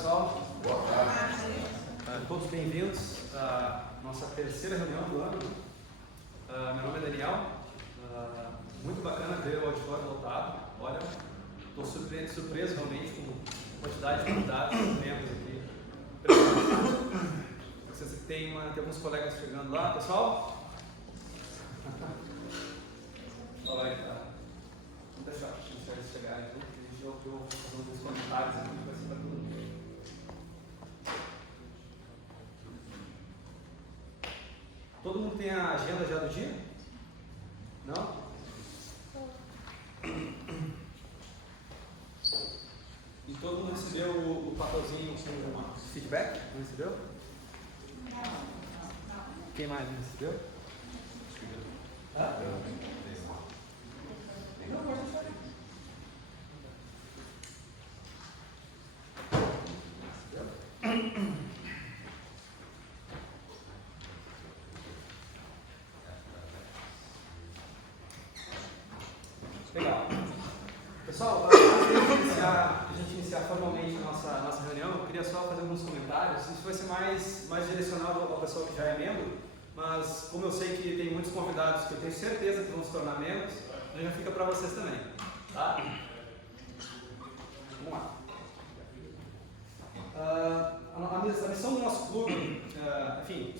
pessoal. Boa tarde. Todos bem-vindos à nossa terceira reunião do ano. Meu nome é Daniel. Muito bacana ver o auditório lotado. Olha, estou surpreso realmente com a quantidade de convidados e membros aqui. Tem alguns colegas chegando lá, pessoal. Olha lá, tá. Vamos deixar eles chegarem aqui. Eu vou fazer alguns comentários aqui para cima para todo mundo. Todo mundo tem a agenda já do dia? Não? E todo mundo recebeu o papelzinho com feedback? Não recebeu? Quem mais não recebeu? Não, pode deixar aí. Legal. Pessoal, antes de a gente iniciar formalmente a nossa reunião, eu queria só fazer alguns comentários. Isso vai ser mais direcionado ao pessoal que já é membro, mas como eu sei que tem muitos convidados que eu tenho certeza que vão se tornar membros, já fica para vocês também. Tá? Vamos lá. A missão do nosso clube, enfim,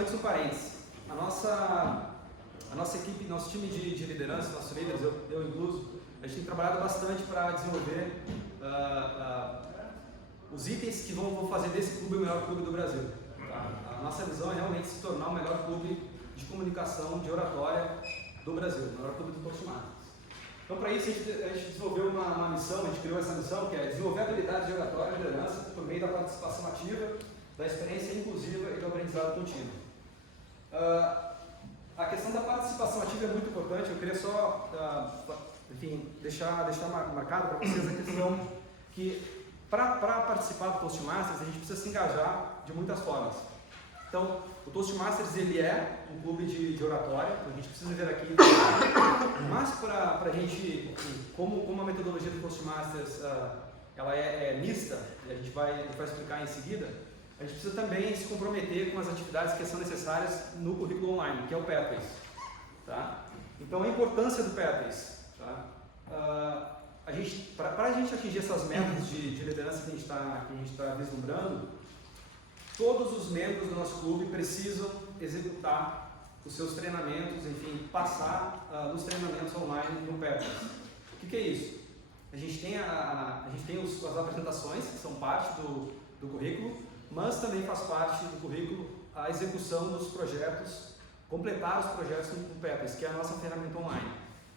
antes um parênteses, a nossa equipe, nosso time de liderança, nossos líderes, eu incluso, a gente tem trabalhado bastante para desenvolver os itens que vão fazer desse clube o melhor clube do Brasil. Tá? A nossa visão é realmente se tornar o melhor clube de comunicação, de oratória do Brasil, o melhor clube do Toastmasters. Então, para isso, a gente desenvolveu uma missão, a gente criou essa missão, que é desenvolver habilidades de oratória e liderança por meio da participação ativa, da experiência inclusiva e do aprendizado contínuo. A questão da participação ativa é muito importante. Eu queria só, enfim, deixar marcado para vocês a questão que, para participar do Toastmasters, a gente precisa se engajar de muitas formas. Então, o Toastmasters ele é um clube de oratória, a gente precisa ver aqui, mas para a gente, como a metodologia do Toastmasters ela é mista, e a gente vai explicar em seguida, a gente precisa também se comprometer com as atividades que são necessárias no currículo online, que é o Pathways. Tá? Então, a importância do Pathways. Tá? Para a gente atingir essas metas de liderança que a gente está vislumbrando, todos os membros do nosso clube precisam executar os seus treinamentos, enfim, passar nos treinamentos online no Pathways. O que é isso? A gente tem as apresentações, que são parte do currículo, mas também faz parte do currículo a execução dos projetos, completar os projetos no Pathways, que é a nossa ferramenta online.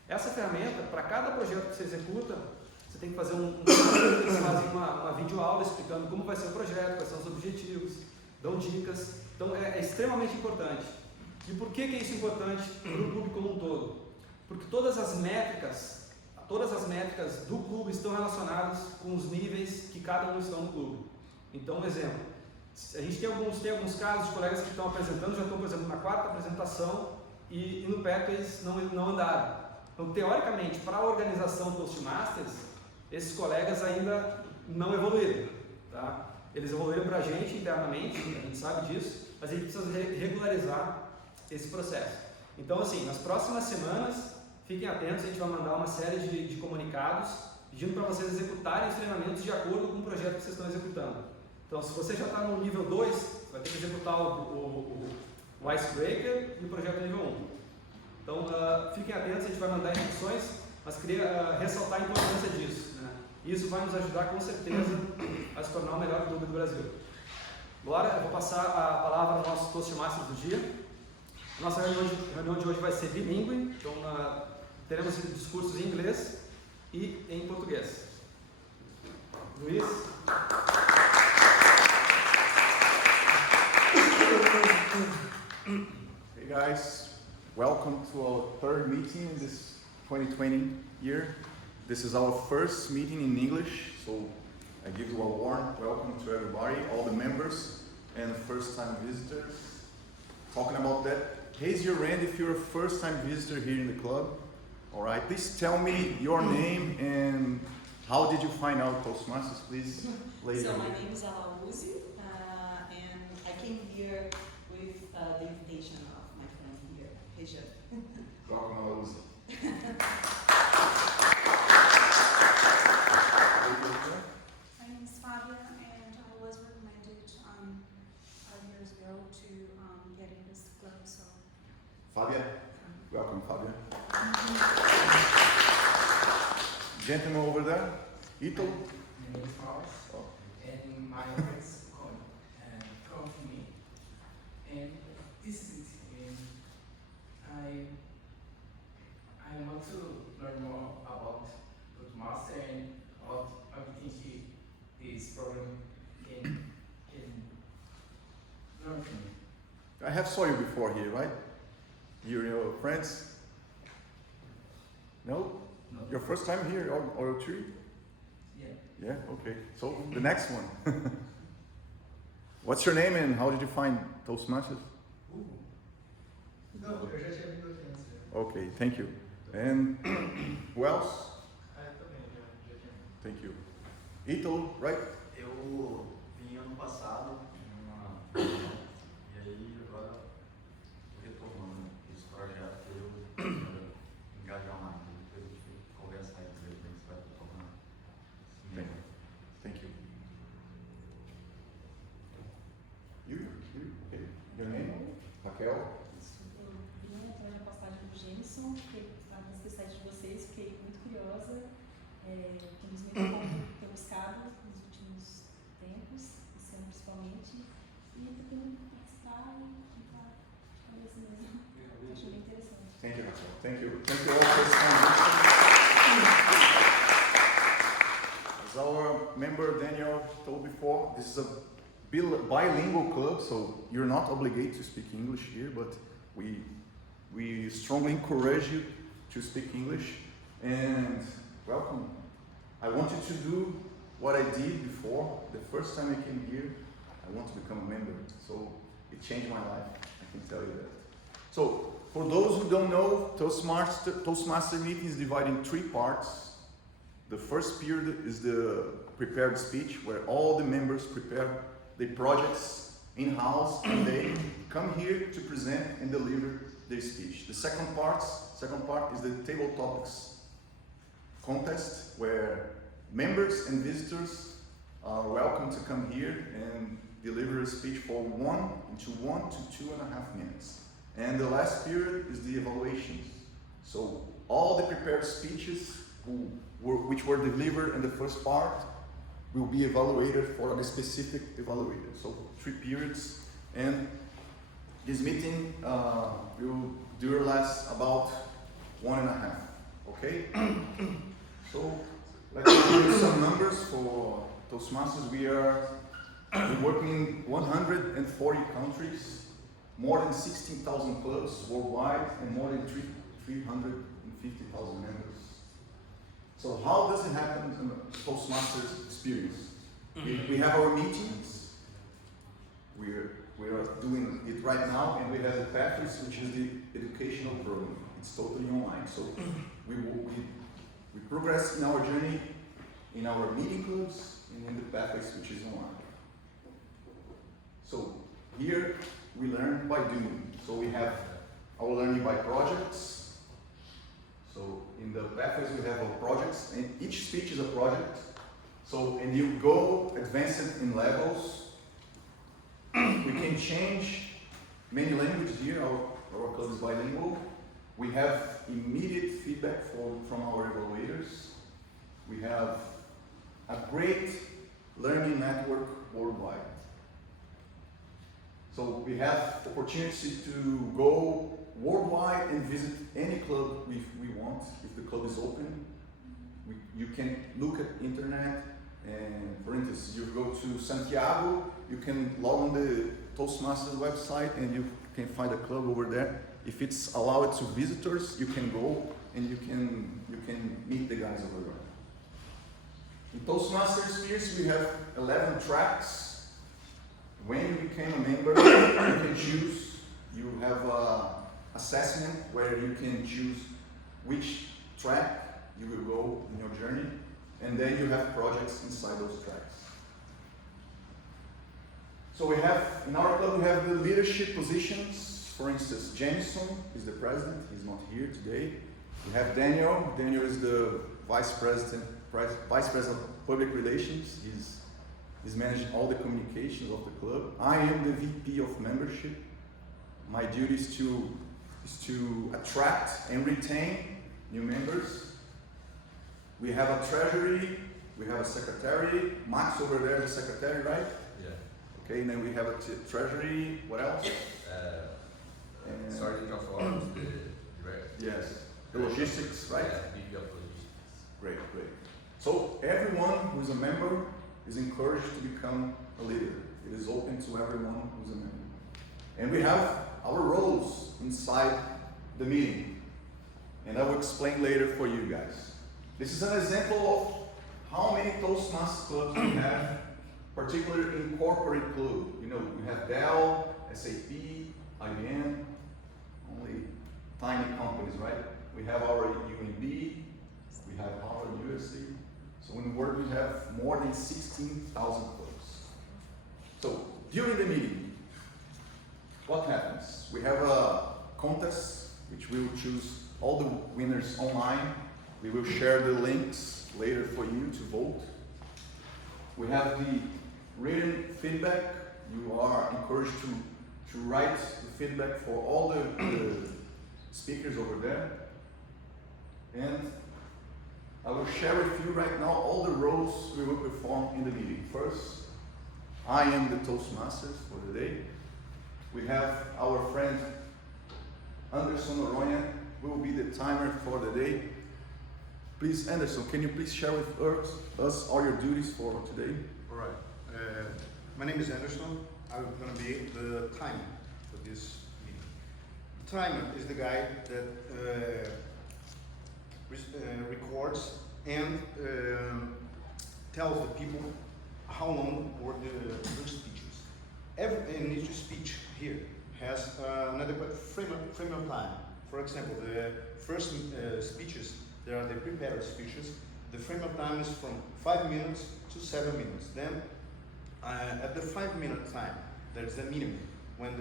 Essa ferramenta, para cada projeto que você executa, você tem que fazer eles fazem uma videoaula explicando como vai ser o projeto, quais são os objetivos, dão dicas. Então é extremamente importante. E por que é isso importante para o clube como um todo? Porque todas as métricas do clube estão relacionadas com os níveis que cada um está no clube. Então, um exemplo, a gente tem alguns casos de colegas que estão apresentando, já estão, por exemplo, na 4ª apresentação e no Pathways não andaram. Então, teoricamente, para a organização do Toastmasters, esses colegas ainda não evoluíram. Tá? Eles evoluíram para a gente internamente, a gente sabe disso, mas a gente precisa regularizar esse processo. Então, assim, nas próximas semanas, fiquem atentos, a gente vai mandar uma série de comunicados pedindo para vocês executarem os treinamentos de acordo com o projeto que vocês estão executando. Então, se você já está no nível 2, você vai ter que executar o Icebreaker e o projeto nível 1. Então, fiquem atentos, a gente vai mandar instruções, mas queria ressaltar a importância disso. Né? Isso vai nos ajudar, com certeza, a se tornar o melhor clube do Brasil. Agora, eu vou passar a palavra ao nosso Toastmasters do dia. Nossa reunião de hoje vai ser bilíngue, então teremos discursos em inglês e em português. Luiz? Hey guys, welcome to our third meeting in this 2020 year. This is our first meeting in English, so I give you a warm welcome to everybody, all the members and first-time visitors. Talking about that, raise your hand if you're a first-time visitor here in the club. All right, please tell me your name and How did you find out Toastmasters, please? So my name is Alauzi, and I came here with the invitation of my friend here, Região. Welcome, Alauzi. My name is Fabia, and I was recommended 5 years ago to get in this club. So, Fabia, welcome, Fabia. Gentleman over there, Ito. My name is Maurice, Oh. and my friends come to me, and this is I want to learn more about Toastmaster and about everything this program can learn from me. I have saw you before here, right? You're your friends? No? No. Your first time here, or three? Yeah. Yeah, okay. So, the next one. What's your name and how did you find Toastmasters? Não, eu já tinha vindo aqui antes. Okay, thank you. And who else? Também, já tinha. Thank you. Ito, right? Eu vim ano passado em uma reunião e aí agora estou retomando esse projeto que eu quero engajar mais. Depois a gente conversar e dizer como você vai retomar. Thank you. You, okay. Your name? Raquel? Eu vim até a postagem do Jameson, fiquei nas especiais de vocês, fiquei muito curiosa. Temos muito ponto que ter buscado nos últimos tempos, esse ano principalmente, e estou querendo participar e tentar fazer assim mesmo. Acho bem interessante. Thank you, Raquel. Thank you. Thank you all for this conversation. As our member Daniel told before, this is a bilingual club, so you're not obligated to speak English here, but we strongly encourage you to speak English. And welcome. I want you to do what I did before. The first time I came here, I want to become a member. So it changed my life, I can tell you that. So for those who don't know, Toastmaster meeting is divided in 3 parts. The first period is the prepared speech, where all the members prepare their projects in-house and they come here to present and deliver their speech. The second part is the table topics contest, where members and visitors are welcome to come here and deliver a speech for 1 to 2.5 minutes. And the last period is the evaluations. So all the prepared speeches which were delivered in the first part will be evaluated for a specific evaluator. So 3 periods, and this meeting will last about 1.5. Okay? So let's give you some numbers for Toastmasters. We're working in 140 countries, more than 16,000 clubs worldwide, and more than 350,000 members. So how does it happen in the Toastmasters experience? We have our meetings. We are doing it right now, and we have the Pathways, which is the educational program. It's totally online. So we progress in our journey in our meeting clubs and in the Pathways, which is online. So here we learn by doing. So we have our learning by projects. So in the Pathways we have our projects, and each speech is a project. So, and you go advanced in levels. We can change many languages here. Our club is bilingual. We have immediate feedback from our evaluators. We have a great learning network worldwide. So we have opportunity to go worldwide and visit any club we want. If the club is open, you can look at internet, and for instance, you go to Santiago, you can log on the Toastmasters website and you can find a club over there. If it's allowed to visitors, you can go and you can meet the guys over there. In Toastmasters experience, we have 11 tracks. When you became a member, you can choose. You have an assessment where you can choose which track you will go in your journey. and then you have projects inside those tracks. So we have, in our club, we have the leadership positions. For instance, Jameson is the president, he's not here today. We have Daniel is the vice president of public relations. He's managing all the communications of the club. I am the VP of membership. My duty is to attract and retain new members. We have a treasury, we have a secretary. Max over there is the secretary, right? Yeah. Okay, and then we have a treasury. What else? Sergeant of Arms, the director. Yes. The logistics, right? Yeah, VP of Logistics. Great. So everyone who is a member is encouraged to become a leader. It is open to everyone who's a member. And we have our roles inside the meeting. And I will explain later for you guys. This is an example of how many Toastmasters clubs we have, particularly in corporate club. You know, we have Dell, SAP, IBM, only tiny companies, right? We have our UNB, we have our USC. So in Word we have more than 16,000 clubs. So during the meeting, what happens? We have a contest which we will choose all the winners online. We will share the links later for you to vote. We have the written feedback. You are encouraged to write the feedback for all the speakers over there. And I will share with you right now all the roles we will perform in the meeting. First, I am the Toastmasters for the day. We have our friend Anderson Noronha, who will be the timer for the day. Please, Anderson, can you please share with us all your duties for today? All right. My name is Anderson. I'm going to be the timer for this meeting. The timer is the guy that records and tells the people how long were the speeches. In each speech here has an adequate frame of time. For example, the first speeches, there are the prepared speeches. The frame of time is from 5 minutes to 7 minutes. Then, at the 5-minute time, there's the minimum. When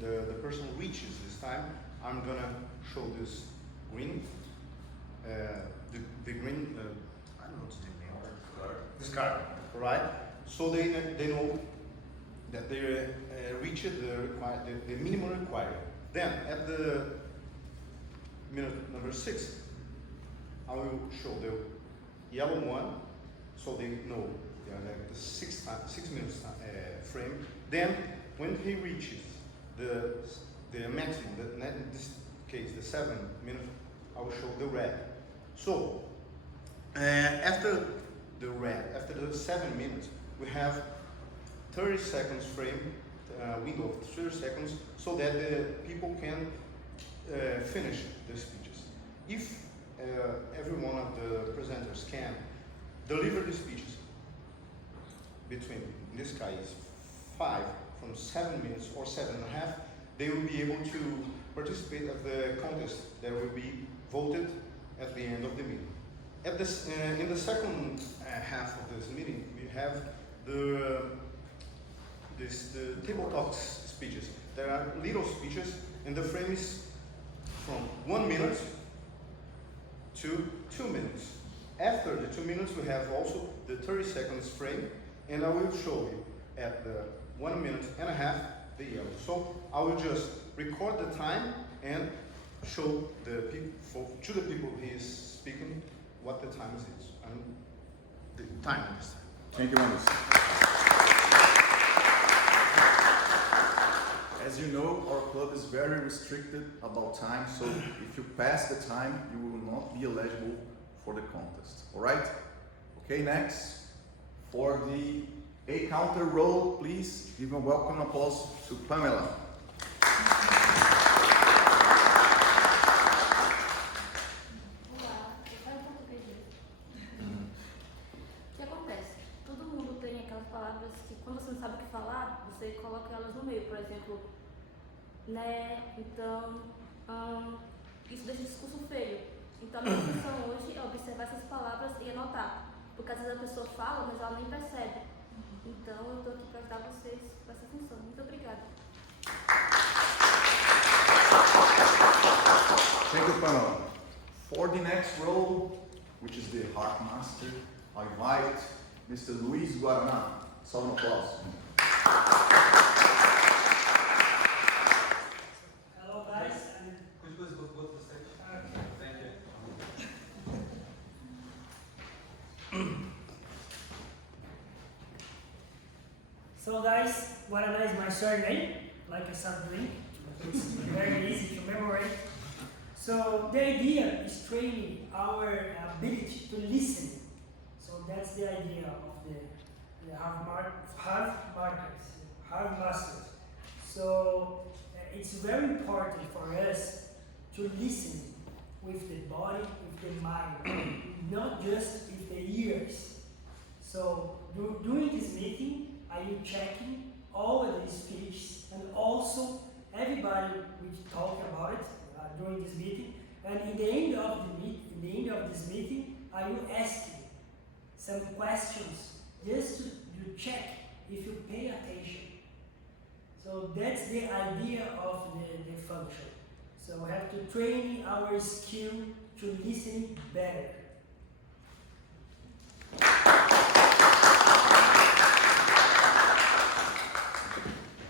the person reaches this time, I'm gonna show this green, the green, I don't know what's the name. This card, right? So they know that they reached the minimum required. Then, at the minute number 6, I will show the yellow one, so they know they are like the 6 minutes frame. Then, when he reaches the maximum, in this case the 7 minutes, I will show the red. So, after the red, after the 7 minutes, we have 30 seconds frame, window of 30 seconds, so that the people can finish the speeches. If every one of the presenters can deliver the speeches between, in this case, 5 from 7 minutes or 7.5, they will be able to participate at the contest that will be voted at the end of the meeting. At this, in the second half of this meeting, we have the table talks speeches. There are little speeches, and the frame is from 1 minute to 2 minutes. After the 2 minutes, we have also the 30 seconds frame, and I will show you at the 1 minute and a half the yellow. So I will just record the time and show the people to the people he is speaking what the time is, and the time is. Thank you, Anderson. As you know, our club is very restricted about time, so if you pass the time, you will not be eligible for the contest. All right? Okay, next. For the A counter role, please give a welcome applause to Pamela. O que acontece? Todo mundo tem aquelas palavras que quando você não sabe o que falar, você coloca elas no meio. Por exemplo, né, então, isso deixa o discurso feio. Então a minha função hoje é observar essas palavras e anotar. Porque às vezes a pessoa fala, mas ela nem percebe. Então eu estou aqui para ajudar vocês com essa função. Muito obrigada. Thank you, panel. For the next role, which is the Heart Master, I invite Mr. Luiz Guaraná. Salve um aplauso. Hello guys, Could you please go to the stage? Thank you. so guys, Guaraná is my surname, like a soft drink. It's very easy to memorize. So the idea is training our ability to listen. So that's the idea of the Heart Masters. So it's very important for us to listen with the body, with the mind, not just with the ears. So during this meeting, I will checking all of the speeches, and also everybody will talk about it during this meeting. And in the end of this meeting, I will ask you some questions just to check if you pay attention. So that's the idea of the function. So we have to train our skill to listen better.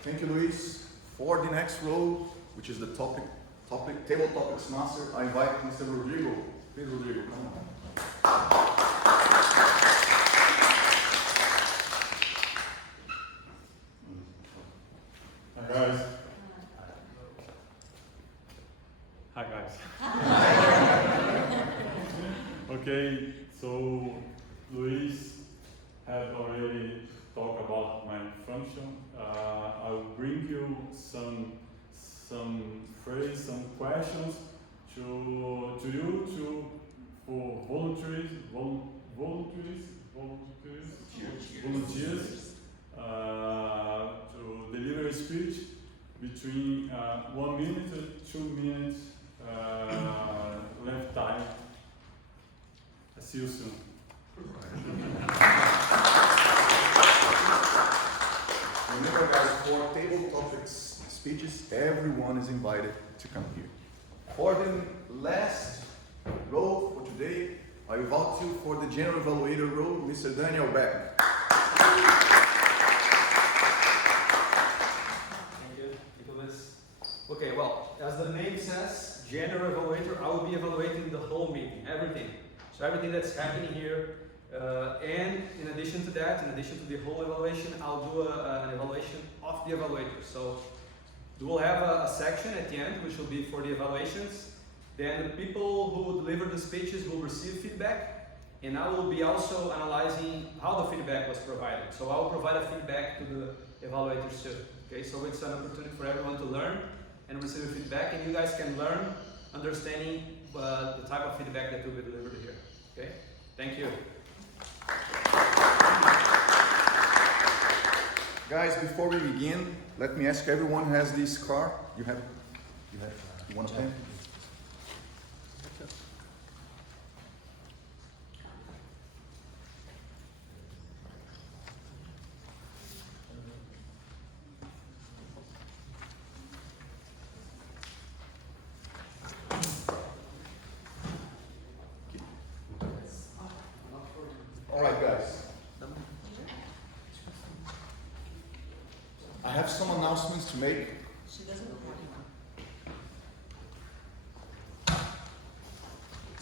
Thank you, Luis. For the next role, which is the Table Topics Master, I invite Mr. Rodrigo. Please, Rodrigo, come on. Hi guys. Hi guys. Okay, so Luis have already talked about my function. I will bring you some phrase, some questions to you for volunteers to deliver a speech between 1 minute and 2 minutes left time. I see you soon. Remember guys, for table topics speeches, everyone is invited to come here. For the last role for today, I will vote you for the general evaluator role, Mr. Daniel Beck. Thank you, Nicholas. Okay, well, as the name says, general evaluator, I will be evaluating the whole meeting, everything. So everything that's happening here, and in addition to that, in addition to the whole evaluation, I'll do an evaluation of the evaluator. So we'll have a section at the end, which will be for the evaluations. Then the people who deliver the speeches will receive feedback, and I will be also analyzing how the feedback was provided. So I will provide a feedback to the evaluators too. Okay, so it's an opportunity for everyone to learn and receive feedback, and you guys can learn understanding the type of feedback that will be delivered here. Okay, thank you. Guys, before we begin, let me ask everyone who has this card. You want a pen? Alright guys, I have some announcements to make.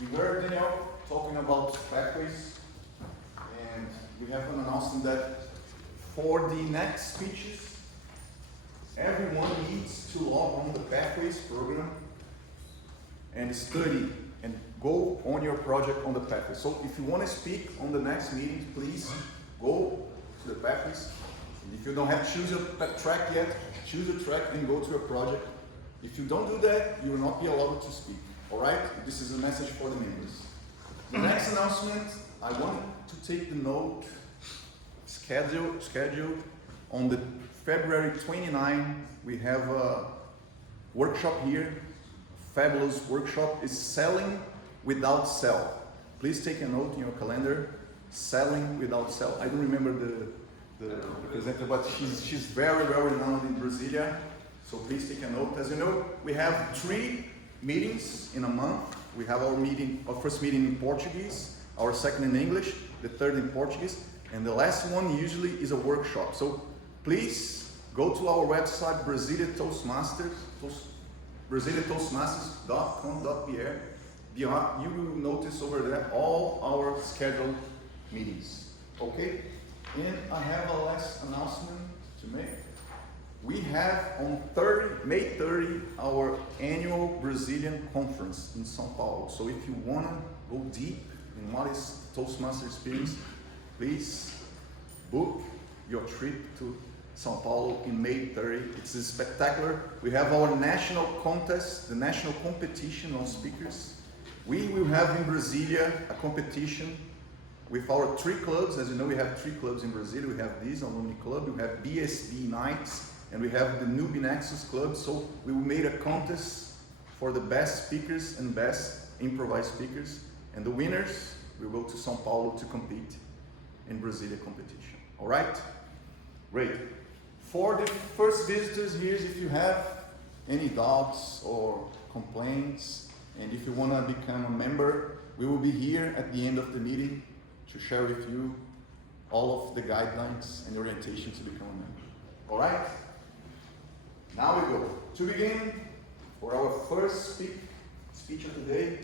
We were, Daniel, talking about pathways, and we have an announcement that for the next speeches, everyone needs to log on the Pathways program and study and go on your project on the Pathways. So if you want to speak on the next meeting, please go to the Pathways. And if you don't have choose a track yet, choose a track and go to a project. If you don't do that, you will not be allowed to speak. Alright? This is a message for the members. The next announcement, I want to take the note, schedule on the February 29, we have a workshop here. Fabulous workshop is selling without sell. Please take a note in your calendar. selling without sell. I don't remember the presenter, but she's very well renowned in Brasilia. So please take a note. As you know, we have 3 meetings in a month. We have our first meeting in Portuguese, our second in English, the third in Portuguese, and the last one usually is a workshop. So please go to our website, Brasília Toastmasters, brasiliatoastmasters.com.br. You will notice over there all our scheduled meetings. Okay? And I have a last announcement to make. We have on May 30 our annual Brazilian conference in São Paulo. So if you want to go deep in what is Toastmaster experience, please book your trip to São Paulo in May 30. It's spectacular. We have our national contest, the national competition on speakers. We will have in Brasilia a competition with our 3 clubs. As you know, we have 3 clubs in Brasilia. We have this Alumni Club, we have BSB Nights, and we have the Newbie Nexus Club. So we will make a contest for the best speakers and best improvised speakers. And the winners will go to São Paulo to compete in Brasilia competition. All right? Great. For the first visitors here, if you have any doubts or complaints, and if you want to become a member, we will be here at the end of the meeting to share with you all of the guidelines and orientation to become a member. All right? Now we go. To begin, for our first speech of the day.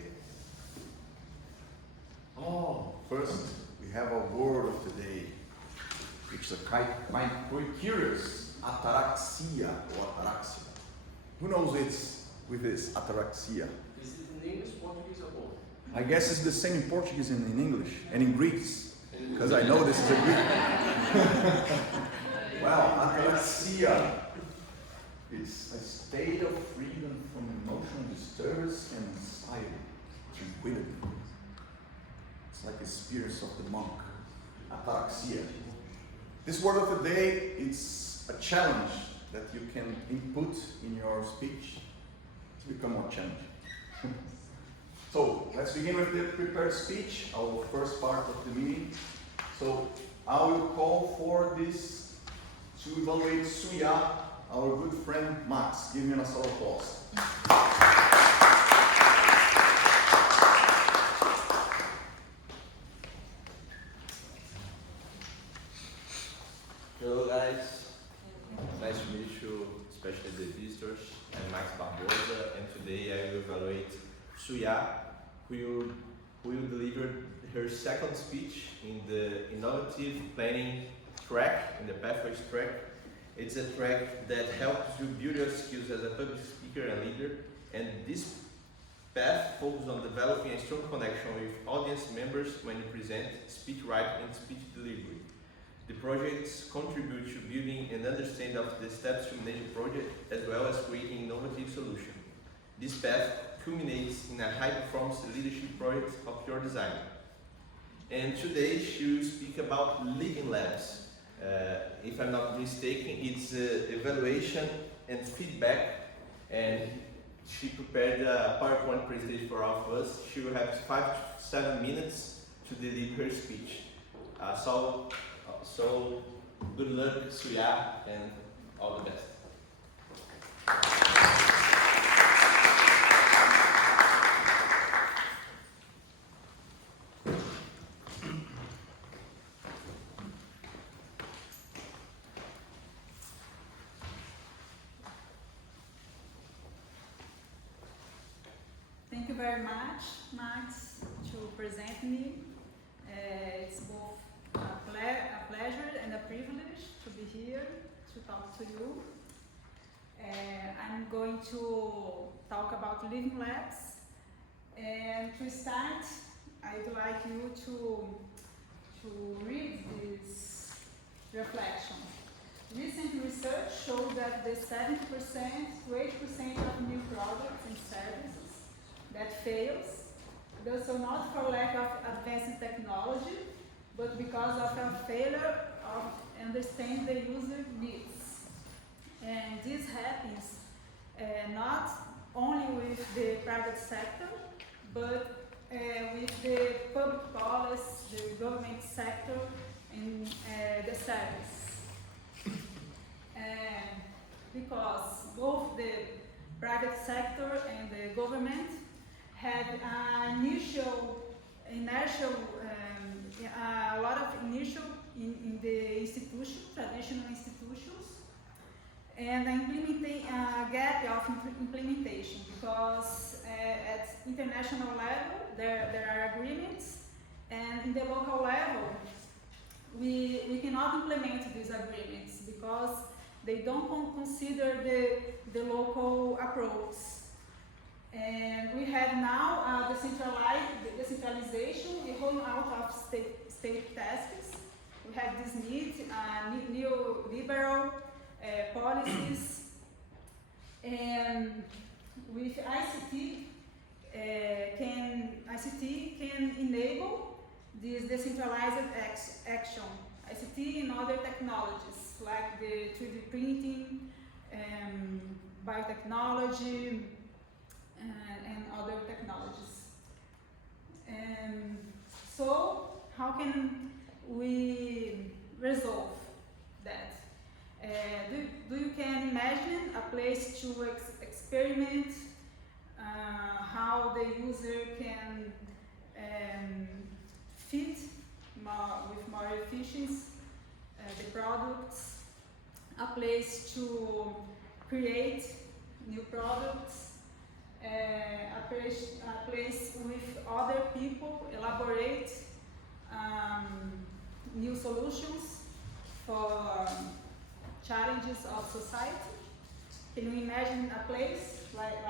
First, we have a word of the day, which is quite curious, ataraxia or ataraxia. Who knows with this ataraxia? Is it in English, Portuguese, or both? I guess it's the same in Portuguese and in English, and in Greek, because I know this is a Greek. Well, ataraxia is a state of freedom from emotional disturbance and anxiety, tranquility. It's like the experience of the monk, ataraxia. This word of the day is a challenge that you can input in your speech to become more challenging. So let's begin with the prepared speech, our first part of the meeting. So I will call for this to evaluate Suya, our good friend Max. Give me a solid applause. Hello guys, nice to meet you, especially the visitors. I'm Max Barbosa, and today I will evaluate Suya, who will deliver her second speech in the innovative planning track, in the pathways track. It's a track that helps you build your skills as a public speaker and leader, and this path focuses on developing a strong connection with audience members when you present, speech writing, and speech delivery. The projects contribute to building an understanding of the steps to manage a project, as well as creating innovative solutions. This path culminates in a high-performance leadership project of your design. And today she will speak about Living Labs. If I'm not mistaken, it's evaluation and feedback, and she prepared a PowerPoint presentation for all of us. She will have 5 to 7 minutes to deliver her speech. So good luck, Suya, and all the best. Thank you very much, Max, to present me. It's both a pleasure and a privilege to be here to talk to you. I'm going to talk about Living Labs. And to start, I'd like you to read this reflection. Recent research showed that the 70% to 80% of new products and services that fails does so not for lack of advanced technology, but because of a failure of understanding the user needs. And this happens not only with the private sector, but with the public policy, the government sector, and the service. Because both the private sector and the government had a lot of initial in the institution, traditional institutions, and implementing a gap of implementation because at international level there are agreements, and in the local level we cannot implement these agreements because they don't consider the local approach. And we have now decentralization, a whole out of state tasks. We have this need, neoliberal policies, and with ICT can enable this decentralized action. ICT and other technologies like the 3D printing, biotechnology, and other technologies. So how can we resolve that? Do you can imagine a place to experiment how the user can fit with more efficiency the products, a place to create new products, a place with other people, elaborate new solutions for challenges of society. Can you imagine a place like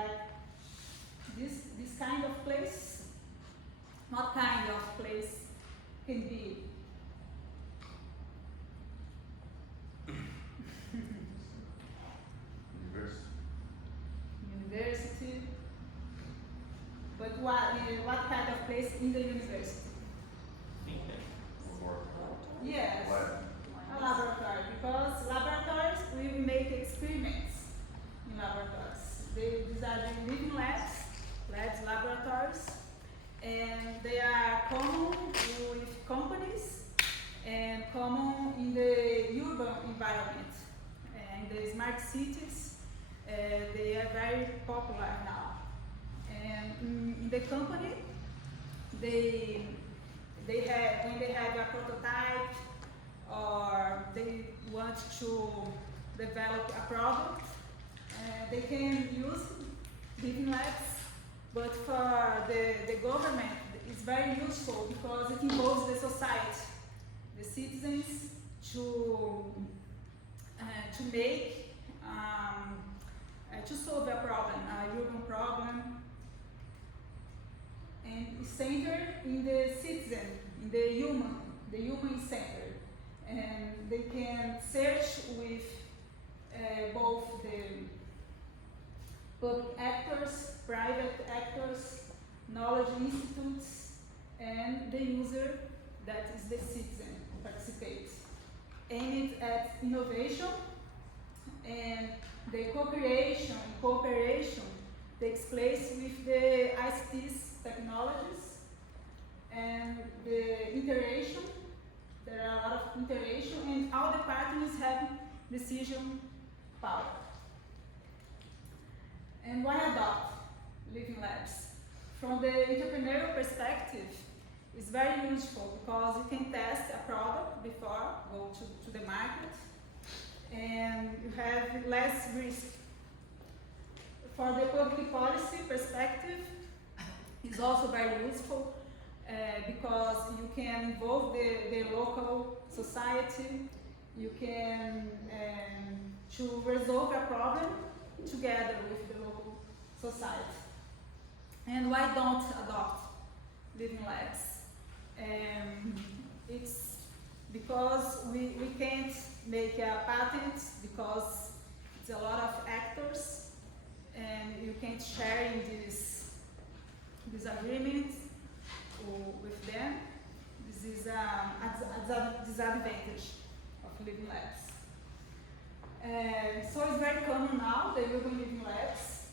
this kind of place? What kind of place can be? University. But what kind of place in the university? Yes, a laboratory, because laboratories will make experiments in laboratories. These are the living labs, laboratories, and they are common with companies and common in the urban environment. In the smart cities, they are very popular now. And in the company, when they have a prototype or they want to develop a product, they can use living labs. But for the government, it's very useful because it involves the society, the citizens, to make to solve a problem, a urban problem, and it's centered in the citizen, in the human is centered, and they can search with both the public actors, private actors, knowledge institutes, and the user, that is the citizen, participates. Aimed at innovation, and the co-creation and cooperation takes place with the ICT's technologies, and the iteration, there are a lot of iteration, and all the partners have decision power. And why adopt living labs? From the entrepreneurial perspective, it's very useful because you can test a product before go to the market, and you have less risk. For the public policy perspective, it's also very useful because you can involve the local society, you can to resolve a problem together with the local society. And why don't adopt living labs? It's because we can't make a patent because it's a lot of actors and you can't share in this agreement with them. This is a disadvantage of living labs. So it's very common now, the urban living labs.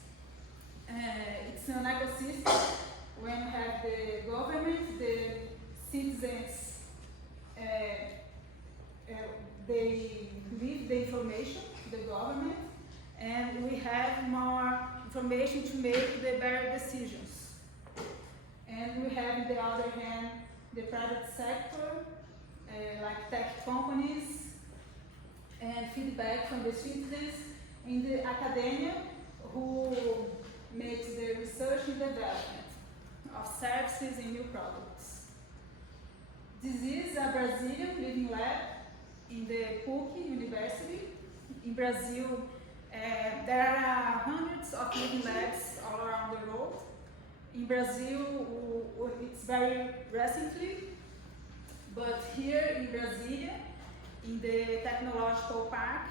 It's an ecosystem when you have the government, the citizens, they give the information to the government, and we have more information to make the better decisions. And we have, on the other hand, the private sector, like tech companies, and feedback from the citizens in the academia who makes the research and development of services and new products. This is a Brazilian living lab in the PUC University. In Brazil, there are hundreds of living labs all around the world. In Brazil, it's very recently, but here in Brasilia, in the technological park,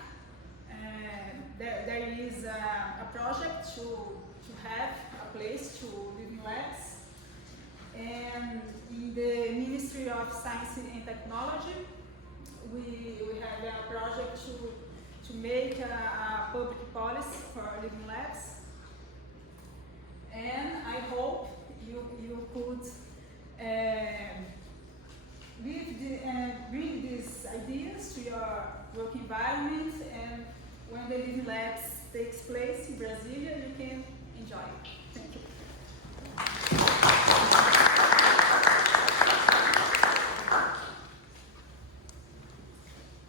there is a project to have a place to live in labs. And in the Ministry of Science and Technology, we have a project to make a public policy for living labs. And I hope you could bring these ideas to your work environment, and when the living labs takes place in Brasilia, you can enjoy it. Thank you.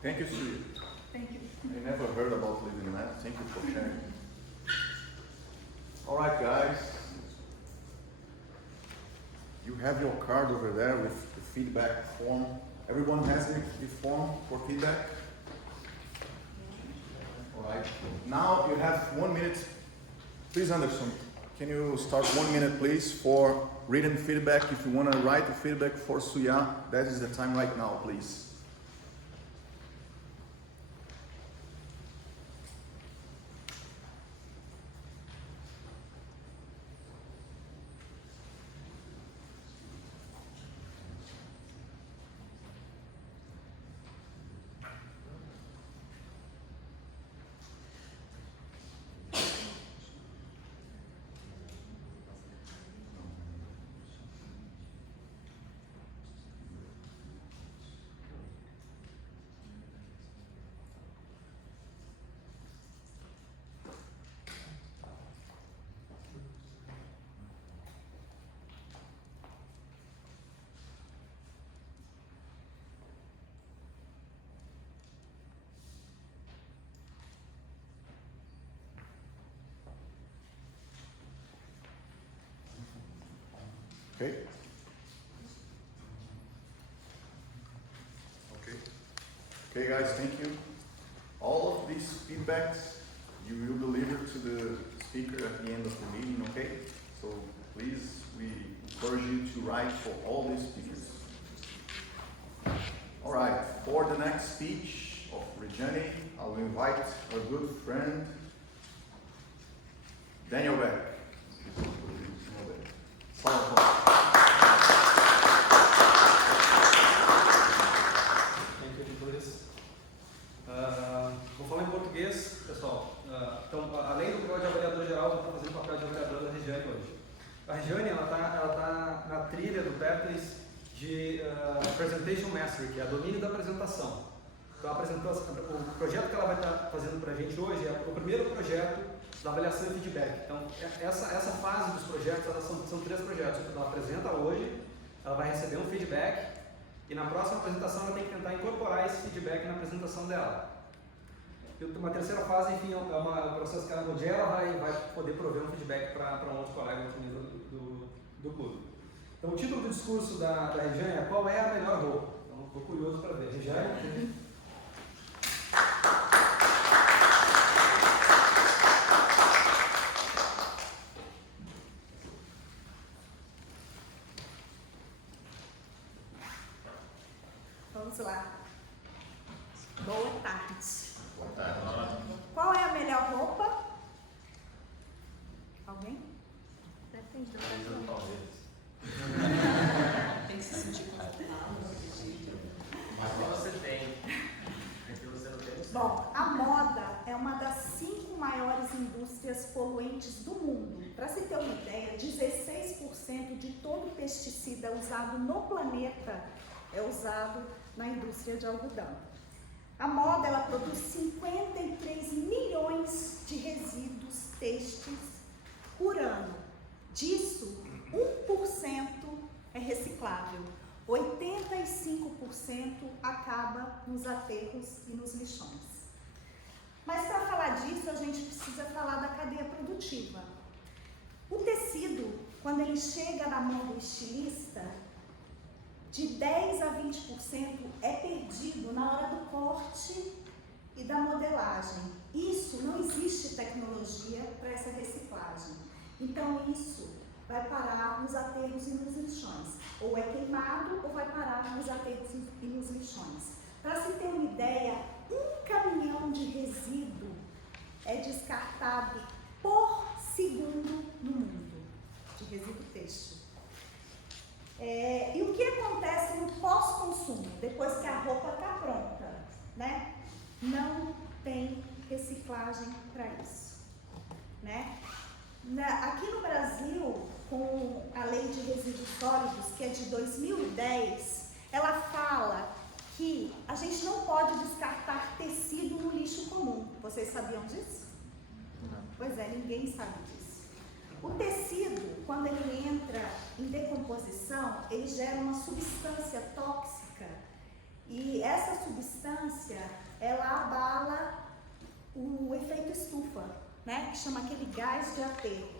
Thank you, Sue. Thank you. I never heard about living labs. Thank you for sharing. All right, guys. You have your card over there with the feedback form. Everyone has the form for feedback? All right. Now you have 1 minute. Please, Anderson, can you start 1 minute, please, for written feedback? If you want to write the feedback for Suya, that is the time right now, please. Okay. Okay, guys, thank you. All of these feedbacks you will deliver to the speaker at the end of the meeting, okay? So please, we encourage you to write for all these speakers. All right, for the next speech of Regiane, I'll invite our good friend, Daniel Beck. Vou falar em português, pessoal. Então, além do papel de avaliador geral, eu estou fazendo o papel de avaliador da Regiane hoje. A Regiane, ela tá na trilha do Berkeley de Presentation Mastery, que é a domínio da apresentação. Então, o projeto que ela vai estar fazendo para a gente hoje é o primeiro projeto da avaliação e feedback. Então, essa fase dos projetos, são 3 projetos. Ela apresenta hoje, ela vai receber um feedback, e na próxima apresentação ela tem que tentar incorporar esse feedback na apresentação dela. E uma terceira fase, enfim, é um processo que ela, no dia ela vai poder prover um feedback para um outro colega no nível do clube. Então, o título do discurso da Regiane é: qual é a melhor roupa? Então, estou curioso para ver. Regiane? Vamos lá. Boa tarde. Boa tarde. Qual é a melhor roupa? Alguém? Depende do Tem que se sentir confortável. Mas o que você tem? O que você não tem? Bom, a moda é uma das 5 maiores indústrias poluentes do mundo. Para se ter uma ideia, 16% 83% de todo pesticida usado no planeta é usado na indústria de algodão. A moda, ela produz 53 milhões de resíduos têxteis por ano. Disso, 1% é reciclável. 85% acaba nos aterros e nos lixões. Mas para falar disso, a gente precisa falar da cadeia produtiva. O tecido, quando ele chega na mão do estilista, de 10 a 20% é perdido na hora do corte e da modelagem. Isso, não existe tecnologia para essa reciclagem. Então isso vai parar nos aterros e nos lixões. Ou é queimado ou vai parar nos aterros e nos lixões. Para se ter uma ideia, 1 caminhão de resíduo é descartado por segundo no mundo, de resíduo têxtil. E o que acontece no pós-consumo, depois que a roupa está pronta, né? Não tem reciclagem para isso, né? Aqui no Brasil, com a lei de resíduos sólidos, que é de 2010, ela fala que a gente não pode descartar tecido no lixo comum. Vocês sabiam disso? Não. Pois é, ninguém sabe disso. O tecido, quando ele entra em decomposição, ele gera uma substância tóxica e essa substância, ela abala o efeito estufa, né? Que chama aquele gás de aterro,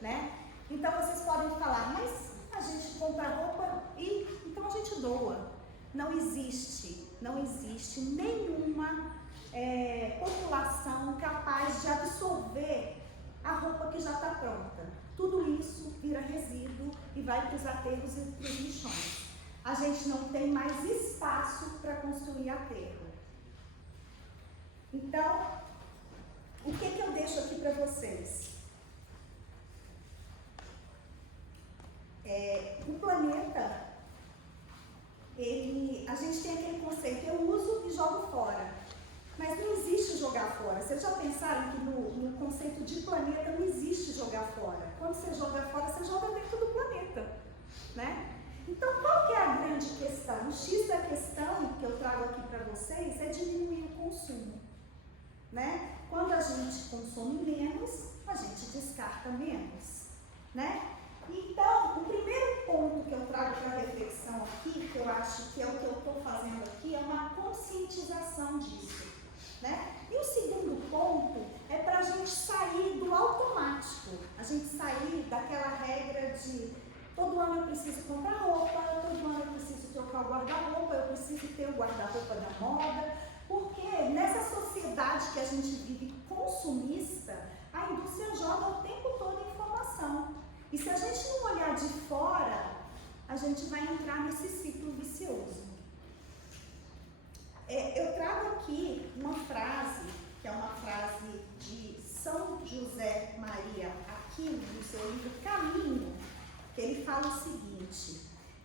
né? Então vocês podem falar, mas a gente compra roupa e então a gente doa. Não existe nenhuma população capaz de absorver a roupa que já está pronta. Tudo isso vira resíduo e vai para os aterros e para os lixões. A gente não tem mais espaço para construir aterro. Então, o que eu deixo aqui para vocês? O planeta, a gente tem aquele conceito, eu uso e jogo fora. Mas não existe jogar fora. Vocês já pensaram que no conceito de planeta não existe jogar fora? Quando você joga fora, você joga dentro do planeta, né? Então, qual que é a grande questão? O X da questão que eu trago aqui para vocês é diminuir o consumo, né? Quando a gente consome menos, a gente descarta menos, né? Então, o primeiro ponto que eu trago para reflexão aqui, que eu acho que é o que eu estou fazendo aqui, é uma conscientização disso, né? E o segundo ponto é para a gente sair do automático, a gente sair daquela regra de todo ano eu preciso comprar roupa, todo ano eu preciso trocar o guarda-roupa, eu preciso ter o guarda-roupa da moda, porque nessa sociedade que a gente vive consumista, a indústria joga o tempo todo informação. E se a gente não olhar de fora, a gente vai entrar nesse ciclo vicioso. Eu trago aqui uma frase, que é uma frase de São José Maria Aquino, no seu livro Caminho, que ele fala o seguinte: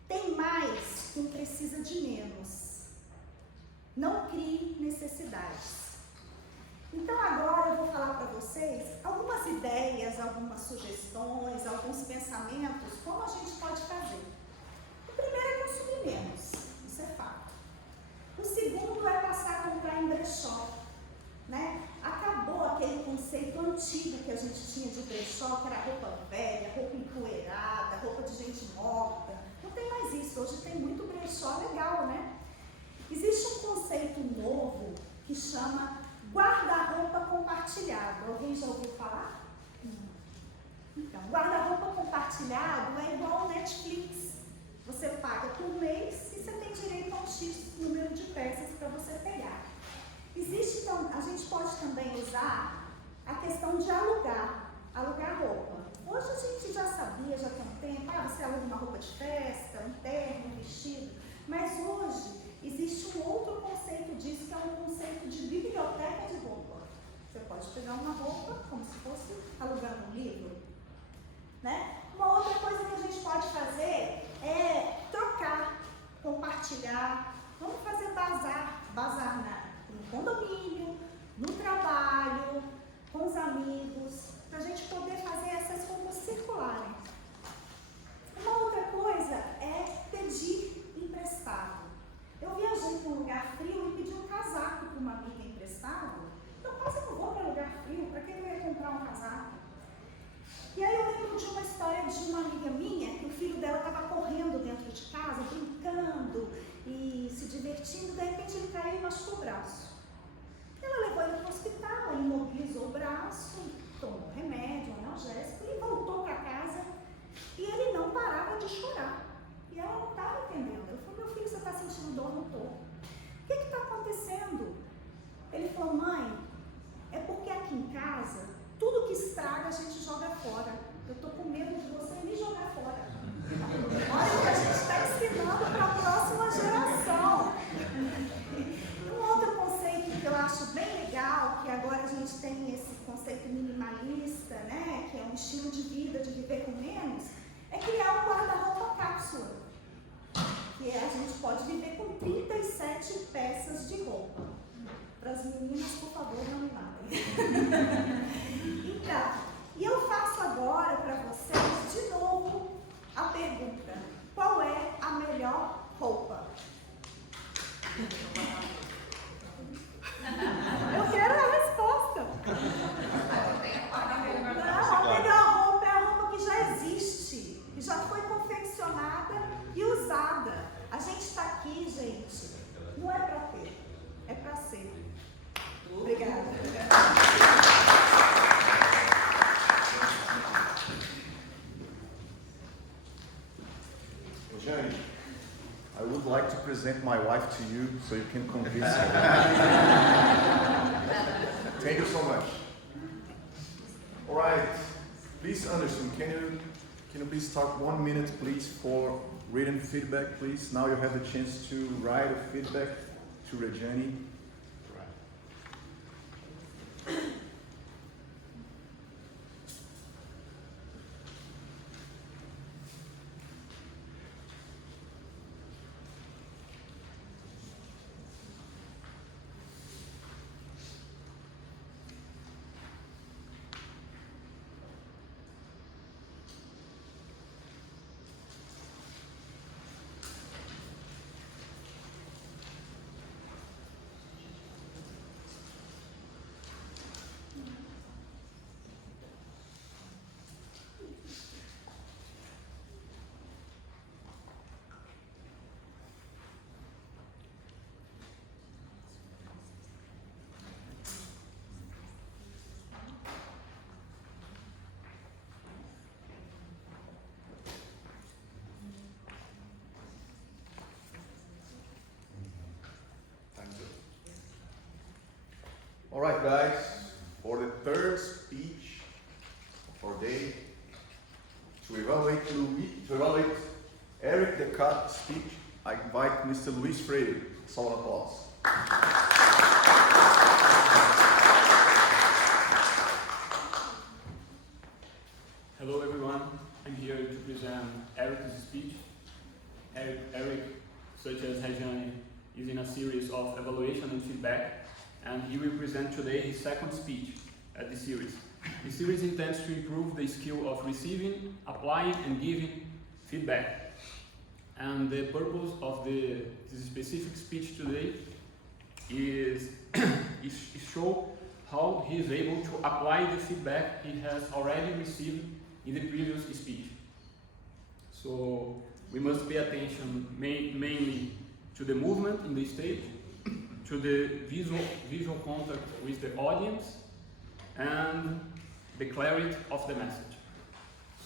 tem mais quem precisa de menos. Não crie necessidades. Então agora eu vou falar para vocês algumas ideias, algumas sugestões, alguns pensamentos, como a gente pode fazer. O primeiro é consumir menos, isso é fato. O segundo é passar a comprar em brechó, né? Acabou aquele conceito antigo que a gente tinha de brechó, que era roupa velha, roupa empoeirada, roupa de gente morta. Não tem mais isso, hoje tem muito brechó legal, né? Existe um conceito novo que chama guarda-roupa compartilhado. Alguém já ouviu falar? Então, guarda-roupa compartilhado é igual ao Netflix. Você paga por mês e você tem direito a um X número de peças para você pegar. Existe, então, a gente pode também usar a questão de alugar roupa. Hoje a gente já sabia, já tem um tempo, você aluga uma roupa de festa, um terno, um vestido, mas hoje existe um outro conceito disso, que é um conceito de biblioteca de roupa. Você pode pegar uma roupa como se fosse alugando um livro, né? Uma outra coisa que a gente pode fazer é trocar, compartilhar. Vamos fazer bazar no condomínio, no trabalho, com os amigos, para a gente poder fazer essas roupas circularem. Uma outra coisa é pedir emprestado. Eu viajei para um lugar frio e pedi um casaco para uma amiga emprestado. Eu quase não vou para lugar frio, para que eu ia comprar um casaco? E aí eu lembro de uma história de uma amiga minha, que o filho dela estava correndo dentro de casa, brincando e se divertindo, de repente ele caiu e machucou o braço. Ela levou ele para o hospital, ele imobilizou o braço, tomou remédio, analgésico, e voltou para casa e ele não parava de chorar. E ela não estava entendendo. Eu falei, meu filho, você está sentindo dor no corpo? O que está acontecendo? Ele falou, mãe, é porque aqui em casa, tudo que estraga a gente joga fora. Eu estou com medo de você me jogar fora. Olha o que a gente está ensinando para a próxima geração. Um outro conceito que eu acho bem legal, que agora a gente tem esse conceito minimalista, né, que é um estilo de vida, de viver com menos, é criar um guarda-roupa cápsula. Que a gente pode viver com 37 peças de roupa. Para as meninas, por favor, não me matem. Então, e eu faço agora para vocês, de novo, a pergunta: qual é a melhor roupa? Eu quero a resposta. Não, a melhor roupa é a roupa que já existe, que já foi confeccionada e usada. A gente está aqui, gente, não é para ter, é para ser. Obrigada. Jane, I would like to present my wife to you so you can convince her. Thank you so much. All right, please, Anderson, can you please talk 1 minute, please, for written feedback, please. Now you have the chance to write a feedback to Regiane. All right, guys, for the third speech of our day, to evaluate Eric Descartes' speech, I invite Mr. Luis Freire. Solid applause. Hello everyone, I'm here to present Eric's speech. Eric, such as Regiane, is in a series of evaluation and feedback, and he will present today his second speech at the series. The series intends to improve the skill of receiving, applying and giving feedback. And the purpose of this specific speech today is show how he is able to apply the feedback he has already received in the previous speech. So we must pay attention mainly to the movement in the stage, to the visual contact with the audience, and the clarity of the message.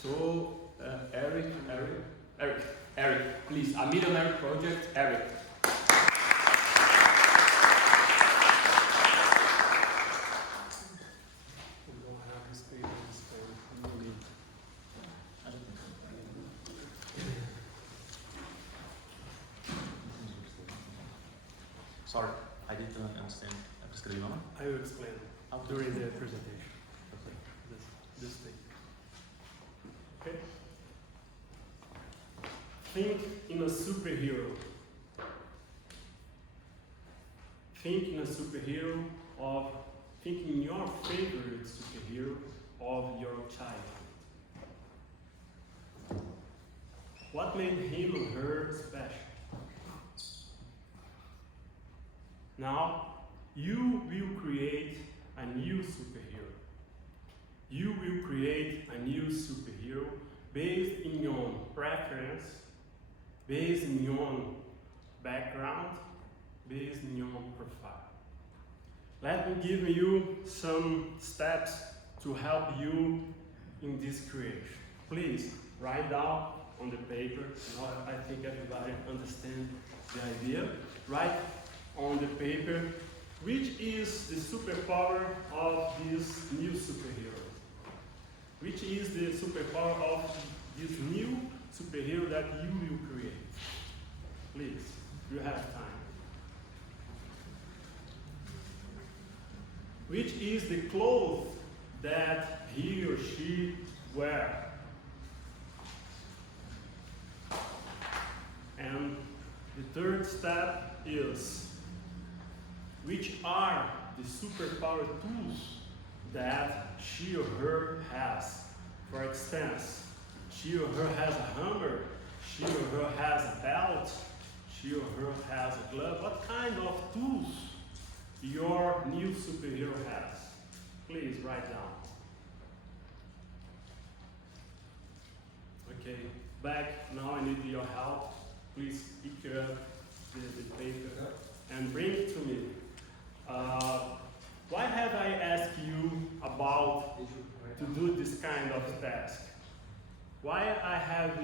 So Eric, please, a millionaire project, Eric. Sorry, I didn't understand. I will explain during the presentation. Okay. This thing. Okay. Think in a superhero. Think in a superhero of, think in your favorite superhero of your childhood. What made him or her special? Now, you will create a new superhero. You will create a new superhero based in your preference, based in your background, based in your profile. Let me give you some steps to help you in this creation. Please write down on the paper. Now I think everybody understands the idea. Write on the paper which is the superpower of this new superhero. Which is the superpower of this new superhero that you will create. Please, you have time. Which is the clothes that he or she wear. And the third step is, which are the superpower tools that she or her has. For instance, she or her has a hammer, she or her has a belt, she or her has a glove. What kind of tools your new superhero has? Please write down. Okay, back, now I need your help. Please pick up the paper and bring it to me. Why have I asked you about to do this kind of task? What have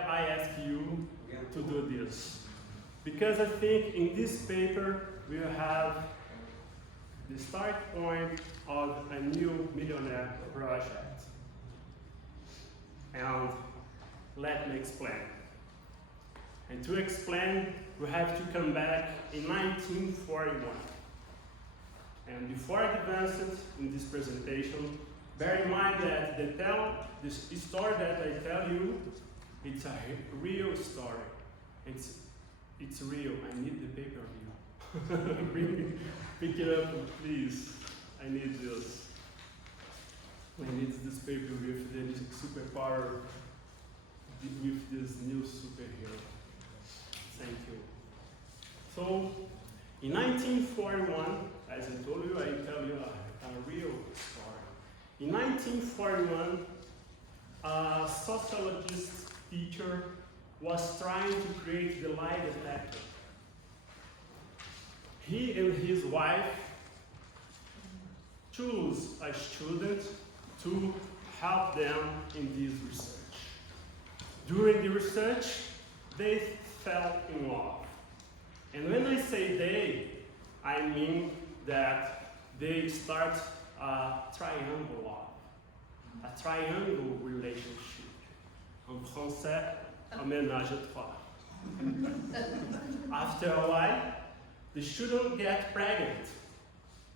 I asked you to do this? Because I think in this paper we have the start point of a new millionaire project. And let me explain. And to explain, we have to come back in 1941. And before I advance in this presentation, bear in mind that this story that I tell you, it's a real story. It's real. I need the paper here. Pick it up, please. I need this. I need this paper with the superpower, with this new superhero. Thank you. So, in 1941, as I told you, I tell you a real story. In 1941, a sociologist teacher was trying to create the lie detector. He and his wife chose a student to help them in this research. During the research, they fell in love. And when I say they, I mean that they start a triangle love, a triangle relationship. En français, un ménage à trois. After a while, the student gets pregnant.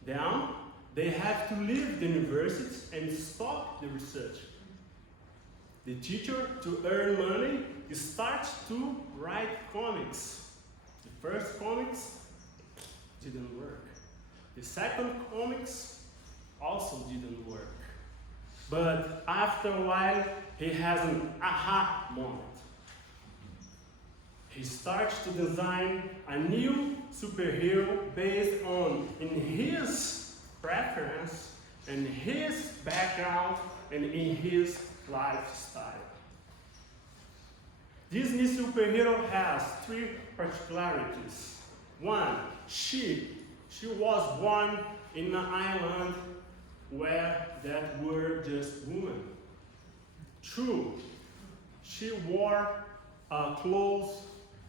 Then, they have to leave the university and stop the research. The teacher, to earn money, starts to write comics. The first comics didn't work. The second comics also didn't work. But after a while, he has an aha moment. He starts to design a new superhero based on in his preference, in his background, and in his lifestyle. This new superhero has three particularities. One, she was born in an island where that were just women. Two, she wore clothes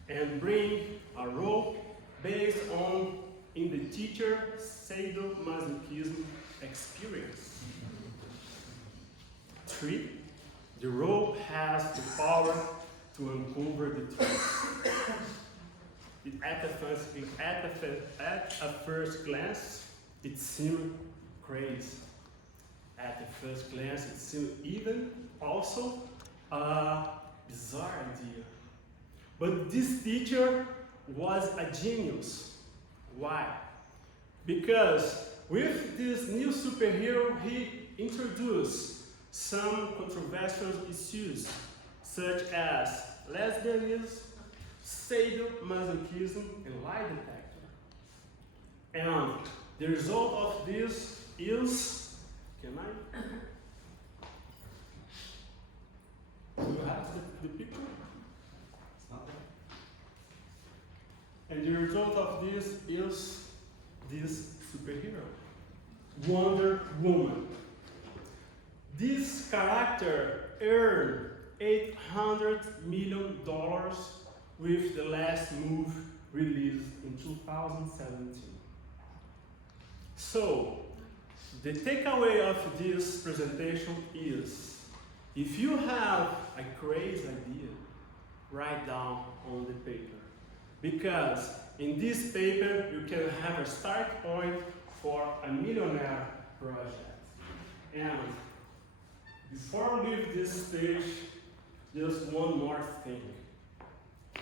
and bring a rope based on in the teacher sadomasochism experience. Three, the rope has the power to uncover the truth. At a first glance, it seemed crazy. At the first glance, it seemed even also a bizarre idea. But this teacher was a genius. Why? Because with this new superhero, he introduced some controversial issues, such as lesbianism, sadomasochism, and lie detector. And the result of this is, can I? Do you have the picture? It's not there. And the result of this is this superhero, Wonder Woman. This character earned $800 million with the last movie released in 2017. So, the takeaway of this presentation is, if you have a crazy idea, write down on the paper. Because in this paper, you can have a start point for a millionaire project. And before we leave this stage, just one more thing.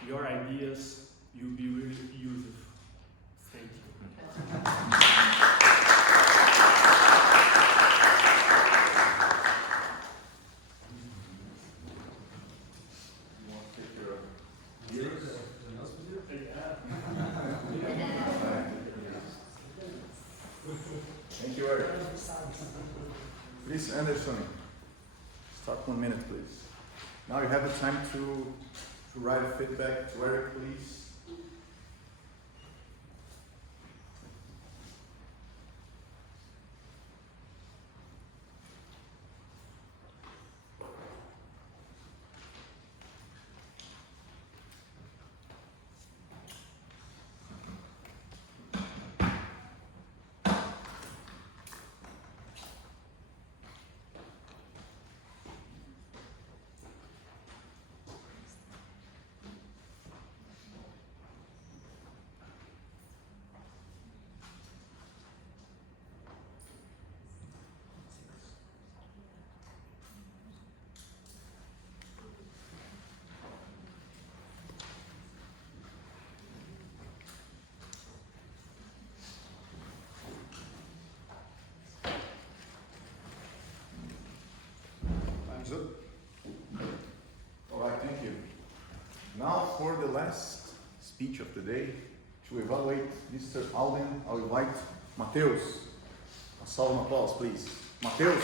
Your ideas will be really useful. Thank you. Thank you, Eric. Please, Anderson, start 1 minute, please. Now you have the time to write a feedback to Eric, please. Time's up. All right, thank you. Now for the last speech of the day, to evaluate Mr. Alden, I'll invite Mateus. A solemn applause, please. Mateus.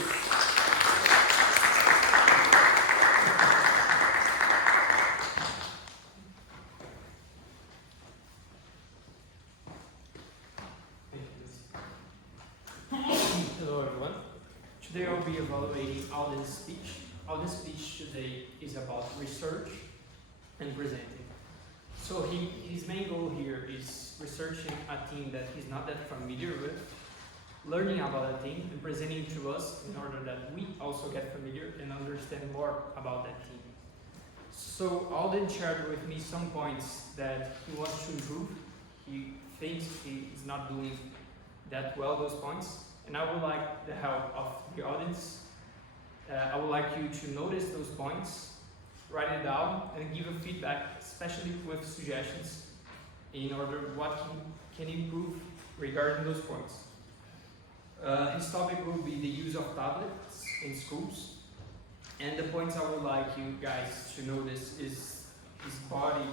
Hello everyone. Today I'll be evaluating Alden's speech. Alden's speech today is about research and presenting. So his main goal here is researching a team that he's not that familiar with, learning about a team and presenting to us in order that we also get familiar and understand more about that team. So Alden shared with me some points that he wants to improve. He thinks he is not doing that well, those points. And I would like the help of the audience. I would like you to notice those points, write it down, and give a feedback, especially with suggestions, in order what he can improve regarding those points. His topic will be the use of tablets in schools. And the points I would like you guys to notice is his body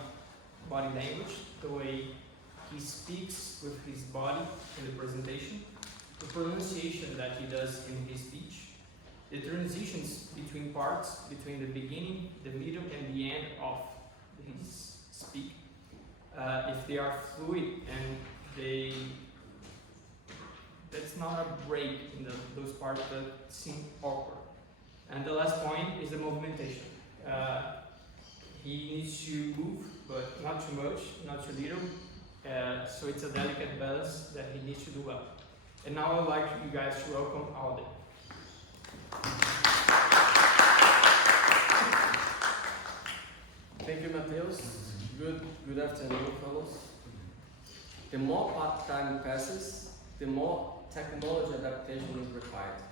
language, the way he speaks with his body in the presentation, the pronunciation that he does in his speech, the transitions between parts, between the beginning, the middle, and the end of his speech. If they are fluid and that's not a break in those parts that seem awkward. And the last point is the movimentation. He needs to move, but not too much, not too little. So it's a delicate balance that he needs to do well. And now I'd like you guys to welcome Alden. Thank you, Mateus. Good afternoon, fellows. The more time passes, the more technology adaptation is required.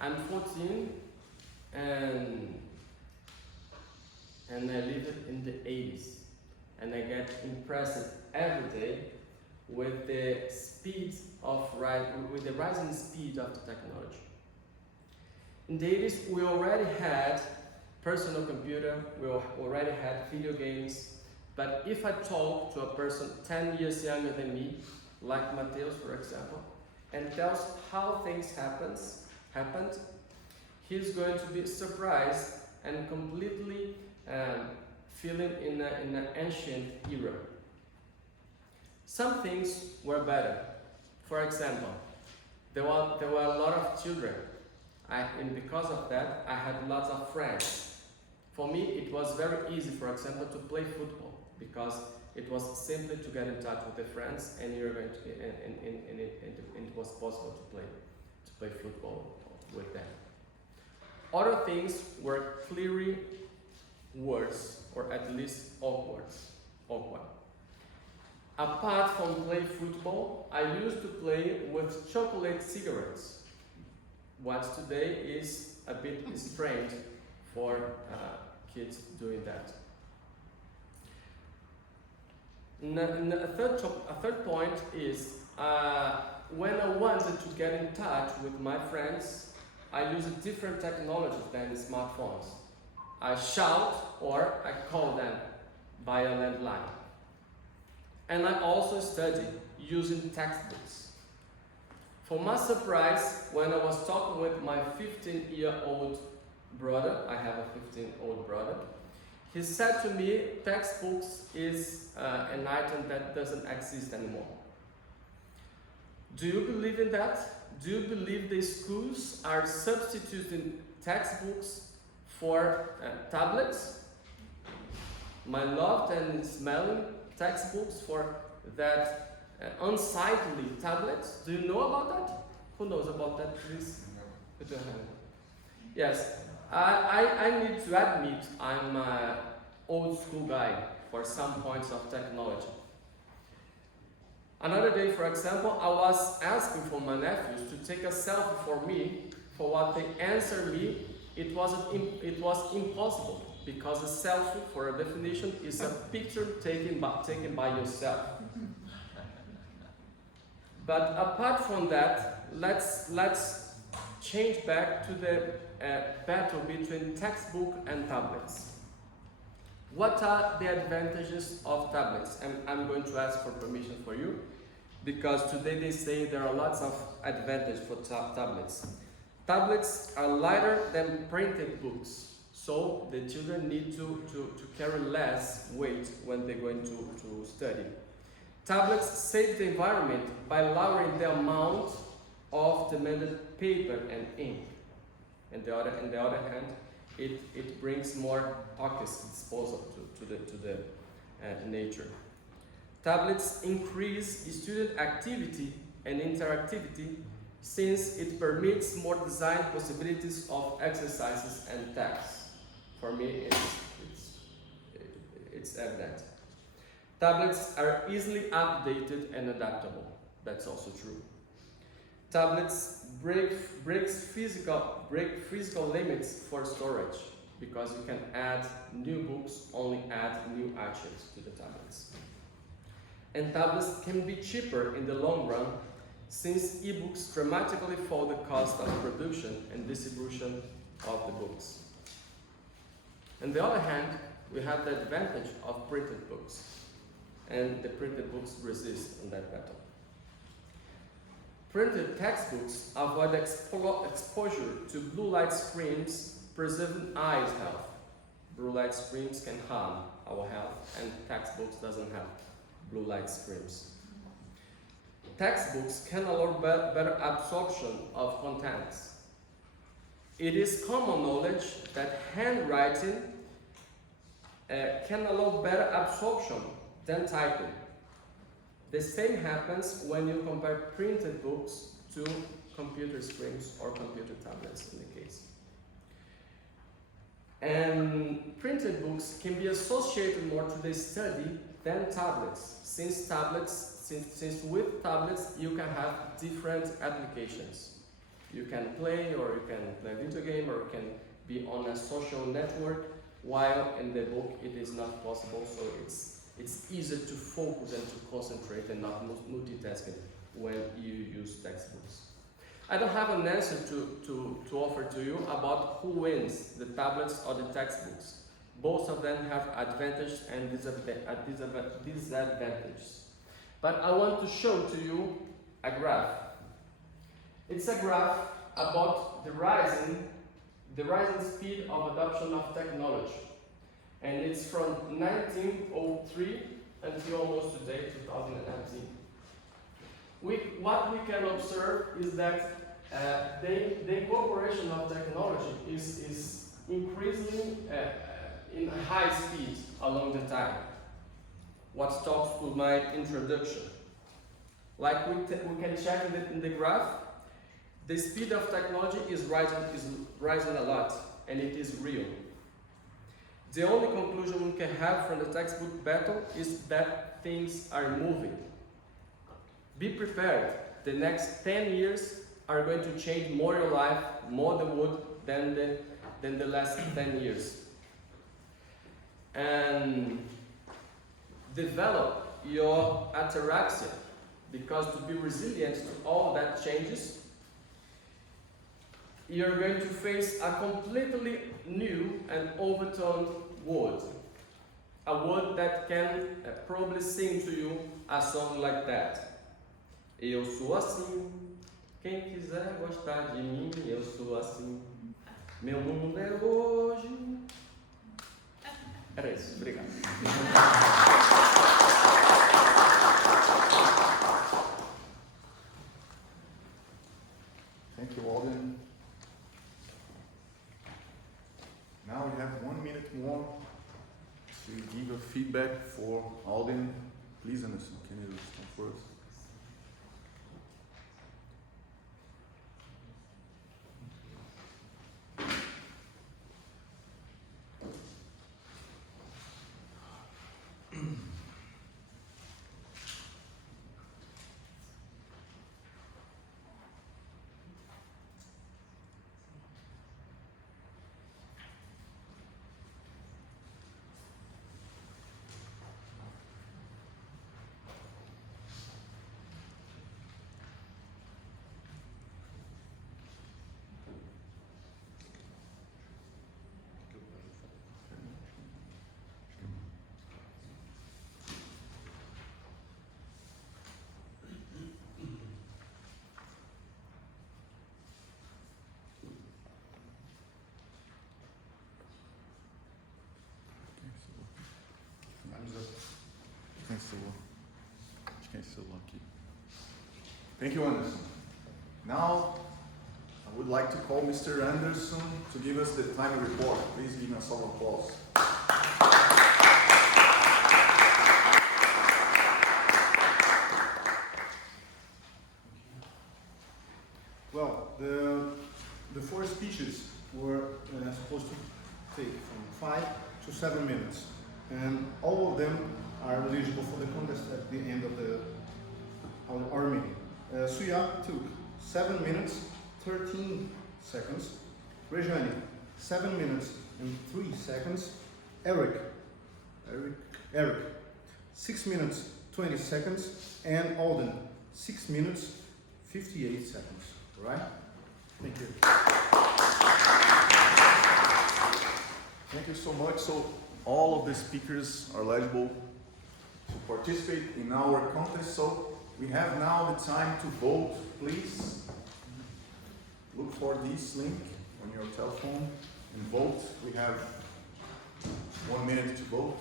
I'm 14 and I live in the 80s, and I get impressed every day with the rising speed of the technology. In the 80s, we already had personal computer, we already had video games. But if I talk to a person 10 years younger than me, like Mateus, for example, and tells how things happened, he's going to be surprised and completely feeling in an ancient era. Some things were better. For example, there were a lot of children, and because of that, I had lots of friends. For me, it was very easy, for example, to play football, because it was simply to get in touch with the friends, and you're going to, and it was possible to play football with them. Other things were clearly worse, or at least awkward. Apart from play football, I used to play with chocolate cigarettes. What today is a bit strange for kids doing that. A third point is when I wanted to get in touch with my friends, I used different technologies than smartphones. I shout or I call them via landline. And I also study using textbooks. For my surprise, when I was talking with my 15-year-old brother, I have a 15-year-old brother, he said to me, textbooks is an item that doesn't exist anymore. Do you believe in that? Do you believe the schools are substituting textbooks for tablets? My loved and smelling textbooks for that unsightly tablets? Do you know about that? Who knows about that, please? Put your hand. Yes, I need to admit I'm an old school guy for some points of technology. Another day, for example, I was asking for my nephews to take a selfie for me. For what they answered me, it was impossible, because a selfie, for a definition, is a picture taken by yourself. But apart from that, let's change back to the battle between textbook and tablets. What are the advantages of tablets? And I'm going to ask for permission for you, because today they say there are lots of advantages for tablets. Tablets are lighter than printed books, so the children need to carry less weight when they're going to study. Tablets save the environment by lowering the amount of demanded paper and ink. On the other hand, it brings more toxic disposal to the nature. Tablets increase student activity and interactivity, since it permits more design possibilities of exercises and tasks. For me, it's evident. Tablets are easily updated and adaptable. That's also true. Tablets break physical limits for storage, because you can add new books, only add new archives to the tablets. And tablets can be cheaper in the long run, since ebooks dramatically fall the cost of production and distribution of the books. On the other hand, we have the advantage of printed books, and the printed books resist in that battle. Printed textbooks avoid exposure to blue light screens, preserving eyes' health. Blue light screens can harm our health, and textbooks doesn't have blue light screens. Textbooks can allow better absorption of contents. It is common knowledge that handwriting can allow better absorption than typing. The same happens when you compare printed books to computer screens or computer tablets in the case. And printed books can be associated more to the study than tablets, since with tablets you can have different applications. You can play, or you can play a video game, or you can be on a social network, while in the book it is not possible, so it's easier to focus and to concentrate and not multitasking when you use textbooks. I don't have an answer to offer to you about who wins, the tablets or the textbooks. Both of them have advantages and disadvantages. But I want to show to you a graph. It's a graph about the rising speed of adoption of technology. And it's from 1903 until almost today, 2019. What we can observe is that the incorporation of technology is increasing in a high speed along the time. What talks to my introduction. Like we can check in the graph, the speed of technology is rising a lot, and it is real. The only conclusion we can have from the textbook battle is that things are moving. Be prepared. The next 10 years are going to change more your life, more the world than the last 10 years. And develop your ataraxia, because to be resilient to all that changes, you're going to face a completely new and overturned world. A world that can probably sing to you a song like that. Eu sou assim, quem quiser gostar de mim, eu sou assim. Meu mundo é hoje. Era isso, obrigado. Thank you, Alden. Now we have 1 minute more to give a feedback for Alden. Please, Anderson, can you start first? Thank you, Anderson. Now, I would like to call Mr. Anderson to give us the time report. Please give us all applause. Well, the four speeches were supposed to take from 5 to 7 minutes, and all of them are eligible for the contest at the end of our meeting. Suya took 7 minutes, 13 seconds. Reunião, 7 minutes and 3 seconds. Eric, 6 minutes, 20 seconds. And Alden, 6 minutes, 58 seconds. All right? Thank you. Thank you so much. So all of the speakers are eligible to participate in our contest. So we have now the time to vote. Please look for this link on your telephone and vote. We have 1 minute to vote.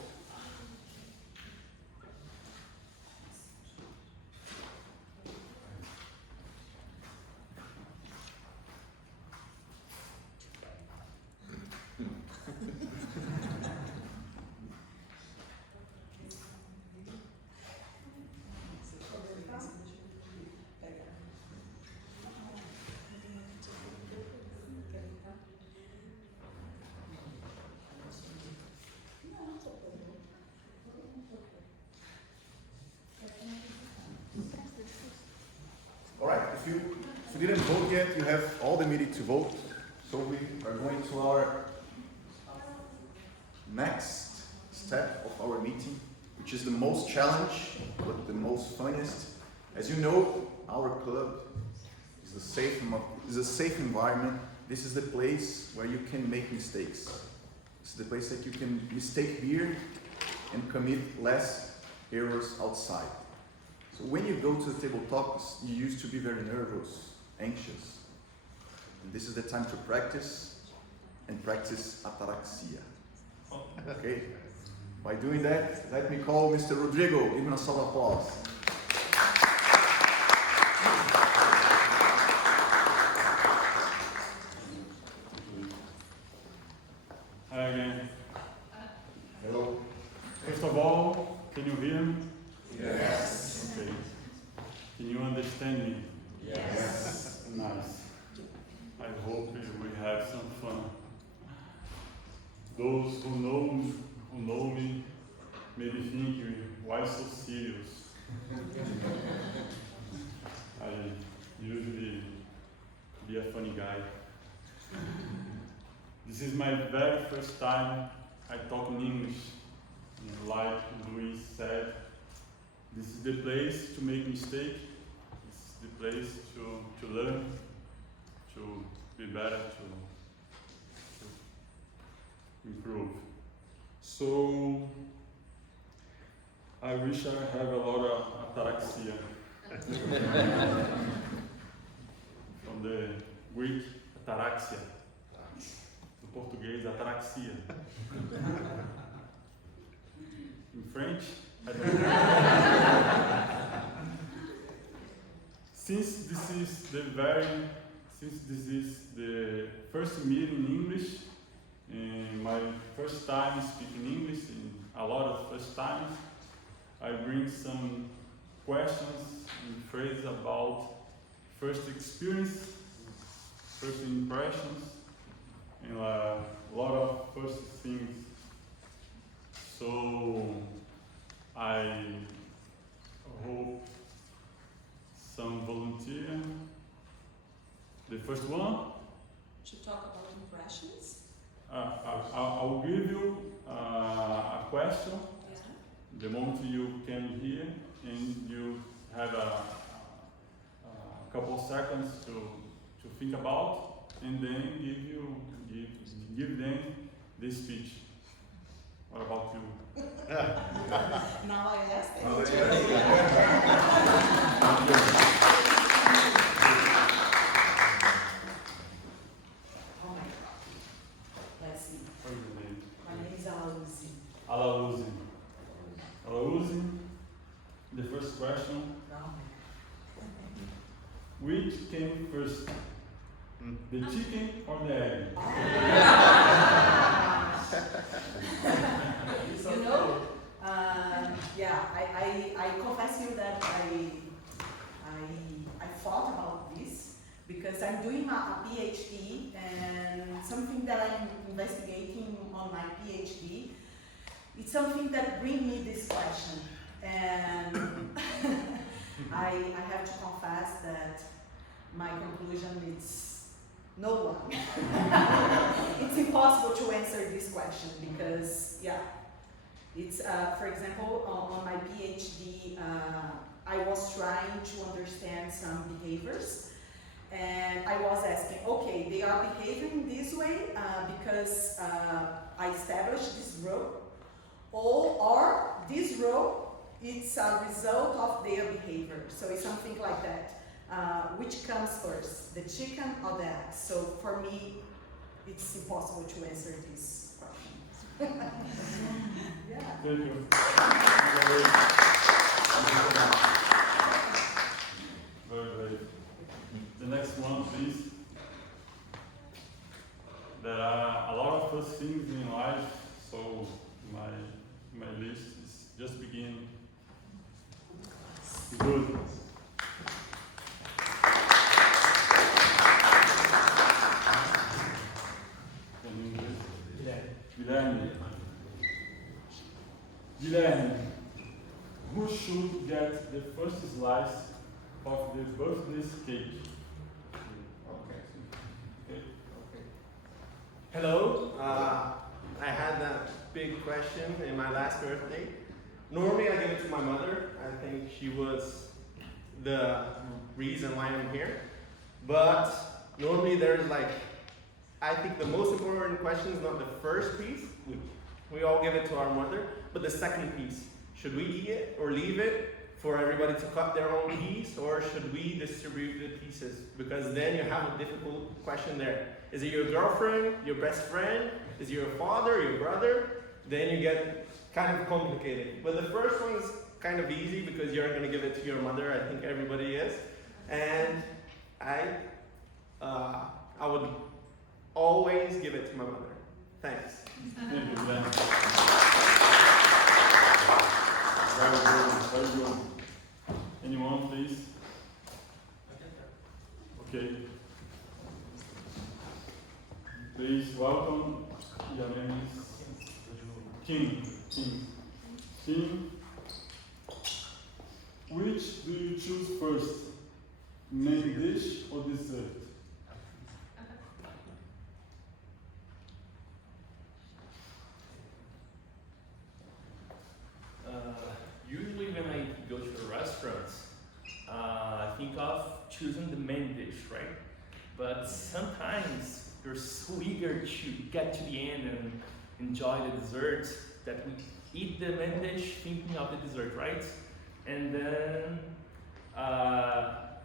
If you didn't vote yet, you have all the meeting to vote. So we are going to our next step of our meeting, which is the most challenge, but the most funniest. As you know, our club is It's a safe environment. This is the place where you can make mistakes. It's the place that you can mistake here and commit less errors outside. So when you go to the table talks, you used to be very nervous, anxious. And this is the time to practice and practice ataraxia. Okay? By doing that, let me call Mr. Rodrigo. Give him a solid applause. Hi again. Hello. First of all, can you hear me? Yes. Okay. Can you understand me? Yes. Nice. I hope we have some fun. Those who know me maybe think, why so serious? I usually be a funny guy. This is my very first time I talk in English. And like Luis said, this is the place to make mistakes. This is the place to learn, to be better, to improve. So I wish I have a lot of ataraxia. From the Greek, ataraxia. Do português, ataraxia. In French, I don't know. Since this is the first meeting in English, and my first time speaking English, and a lot of first times, I bring some questions and phrases about first experience, first impressions, and a lot of first things. So I hope some volunteer. The first one? To talk about impressions? I'll give you a question. Yeah. The moment you came here, and you have a couple of seconds to think about, and then give them the speech. What about you? Now I ask them. Oh my God. Let's see. What is your name? My name is Alauzi. Alauzi. Alauzi, the first question. Which came first? The chicken or the egg? You know, yeah, I confess you that I thought about this because I'm doing a PhD, and something that I'm investigating on my PhD, it's something that brings me this question, and I have to confess that my conclusion is no one. It's impossible to answer this question because, yeah, it's, for example, on my PhD, I was trying to understand some behaviors, and I was asking, okay, they are behaving this way because I established this role, or this role, it's a result of their behavior. So it's something like that. Which comes first, the chicken or the egg? So for me, it's impossible to answer this question. Yeah. Thank you. Very great. The next one, please. There are a lot of first things in life, so my list is just beginning. Good. Guilherme, who should get the first slice of the birthday cake? Okay. Hello. I had a big question in my last birthday. Normally I give it to my mother. I think she was the reason why I'm here. But normally there's like, I think the most important question is not the first piece, we all give it to our mother, but the second piece. Should we eat it or leave it for everybody to cut their own piece, or should we distribute the pieces? Because then you have a difficult question there. Is it your girlfriend, your best friend? Is it your father, your brother? Then you get kind of complicated. But the first one is kind of easy because you're gonna give it to your mother. I think everybody is. And I would always give it to my mother. Thanks. Thank you, Glenn. Very good, very good. Anyone, please? Okay. Please welcome your name is King. King. Which do you choose first? Main dish or dessert? Usually when I go to the restaurants, I think of choosing the main dish, right? But sometimes you're so eager to get to the end and enjoy the dessert that we eat the main dish thinking of the dessert, right? And then,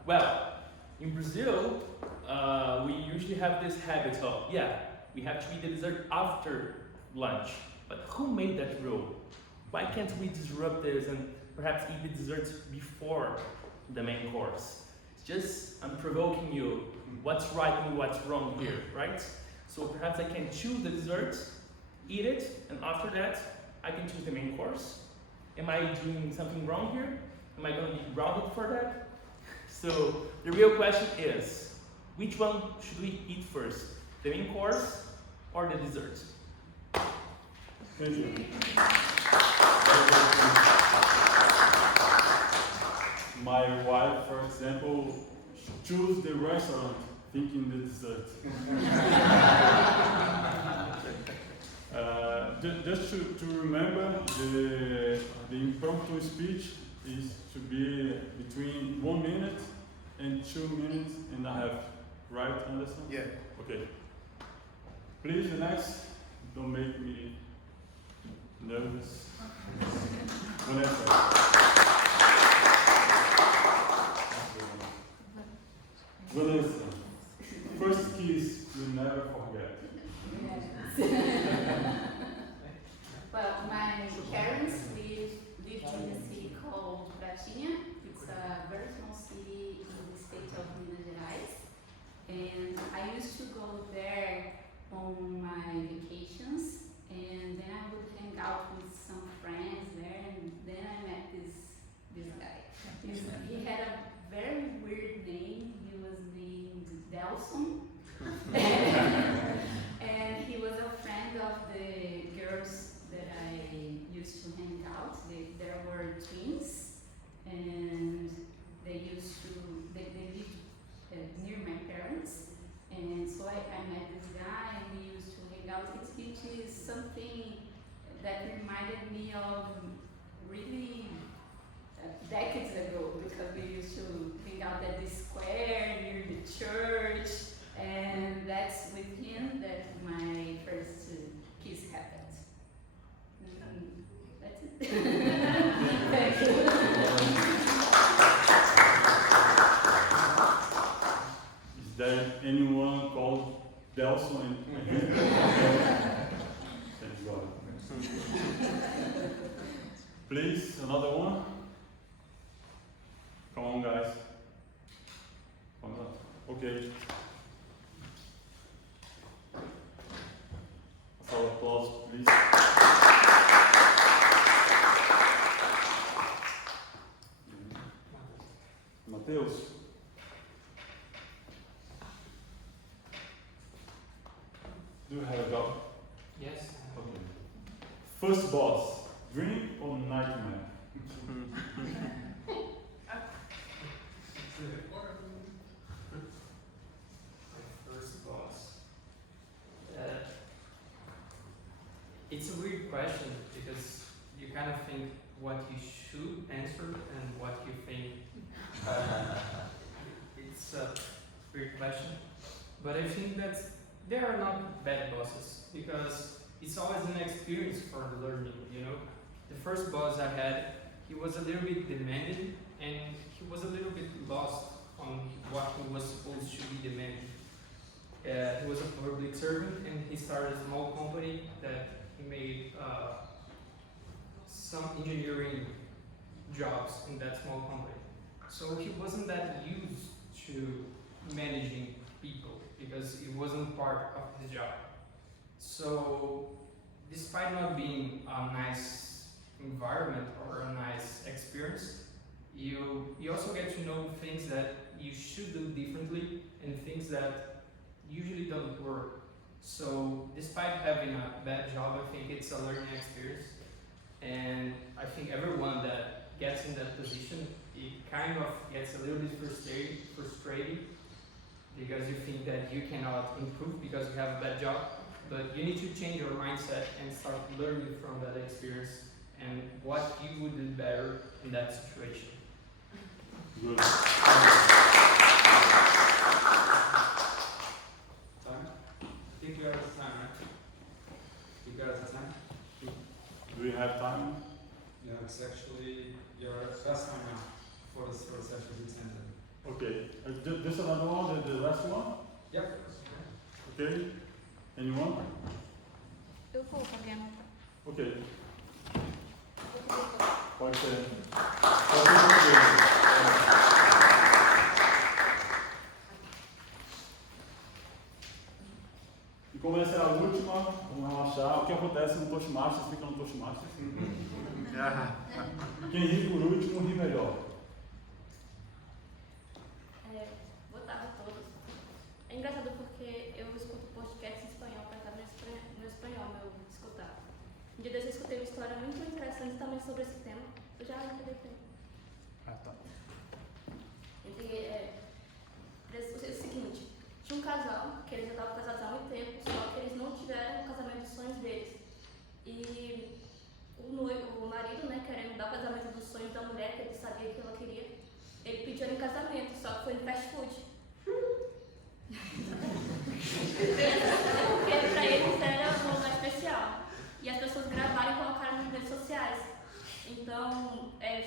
well, in Brazil, we usually have this habit of, we have to eat the dessert after lunch. But who made that rule? Why can't we disrupt this and perhaps eat the desserts before the main course? It's just, I'm provoking you. What's right and what's wrong here, right? So perhaps I can choose the dessert, eat it, and after that, I can choose the main course. Am I doing something wrong here? Am I going to be grounded for that? So the real question is, which one should we eat first? The main course or the dessert? Thank you. My wife, for example, choose the restaurant thinking the dessert. Just to remember, the impromptu speech is to be between 1 minute and 2 minutes and a half. Right, Anderson? Yeah. Okay. Please, the next. Don't make me nervous. Vanessa. Vanessa, first kiss you'll never forget. Well, my parents lived in a city called Pratinha. It's a very small city in the state of Minas Gerais. And I used to go there on my vacations, and then I would hang out with some friends there, and then I met this guy. He had a very weird name. He was named Delson. And he was a friend of the girls that I used to hang out. There were twins, and they lived near my parents. And so I met this guy, and we used to hang out. His speech is something that reminded me of really decades ago, because we used to hang out at the square near the church, and that's with him that my first kiss happened. That's it. Thank you. Is there anyone called Delson? Thank God. Please, another one. Come on, guys. Come on. Okay. For applause, please. Mateus. Do you have a job? Yes. Okay. First boss, dream or nightmare? First boss. It's a weird question because you kind of think what you should answer and what you think. It's a weird question. But I think that they are not bad bosses because it's always an experience for learning, you know. The first boss I had, he was a little bit demanding and he was a little bit lost on what he was supposed to be demanding. He was a public servant and he started a small company that he made some engineering jobs in that small company. So he wasn't that used to managing people because it wasn't part of his job. So despite not being a nice environment or a nice experience, you also get to know things that you should do differently and things that usually don't work. So despite having a bad job, I think it's a learning experience. And I think everyone that gets in that position, it kind of gets a little bit frustrating because you think that you cannot improve because you have a bad job. But you need to change your mindset and start learning from that experience and what you would do better in that situation. Good. Time? I think we are out of time, right? You got the time? Do we have time? Yeah, it's actually your last time now for the session we ended. Okay. This another one, the last one? Yep. Okay. Anyone? Eu vou, Fabiano. Okay. Pode ser. E como essa é a última, vamos relaxar. O que acontece no Toastmasters fica no Toastmasters. Quem ri por último, ri melhor. Boa tarde a todos. É engraçado porque eu escuto podcast em espanhol para estar no espanhol, meu escutar. Um dia desse eu escutei uma história muito interessante também sobre esse tema. Eu já acreditei. Tá. É o seguinte, tinha um casal que eles já estavam casados há muito tempo, só que eles não tiveram o casamento dos sonhos deles. E o marido, né, querendo dar o casamento dos sonhos da mulher, que ele sabia que ela queria, ele pediu ela em casamento, só que foi no fast food. Porque pra eles era um lugar especial. E as pessoas gravaram e colocaram nas redes sociais. Então, aí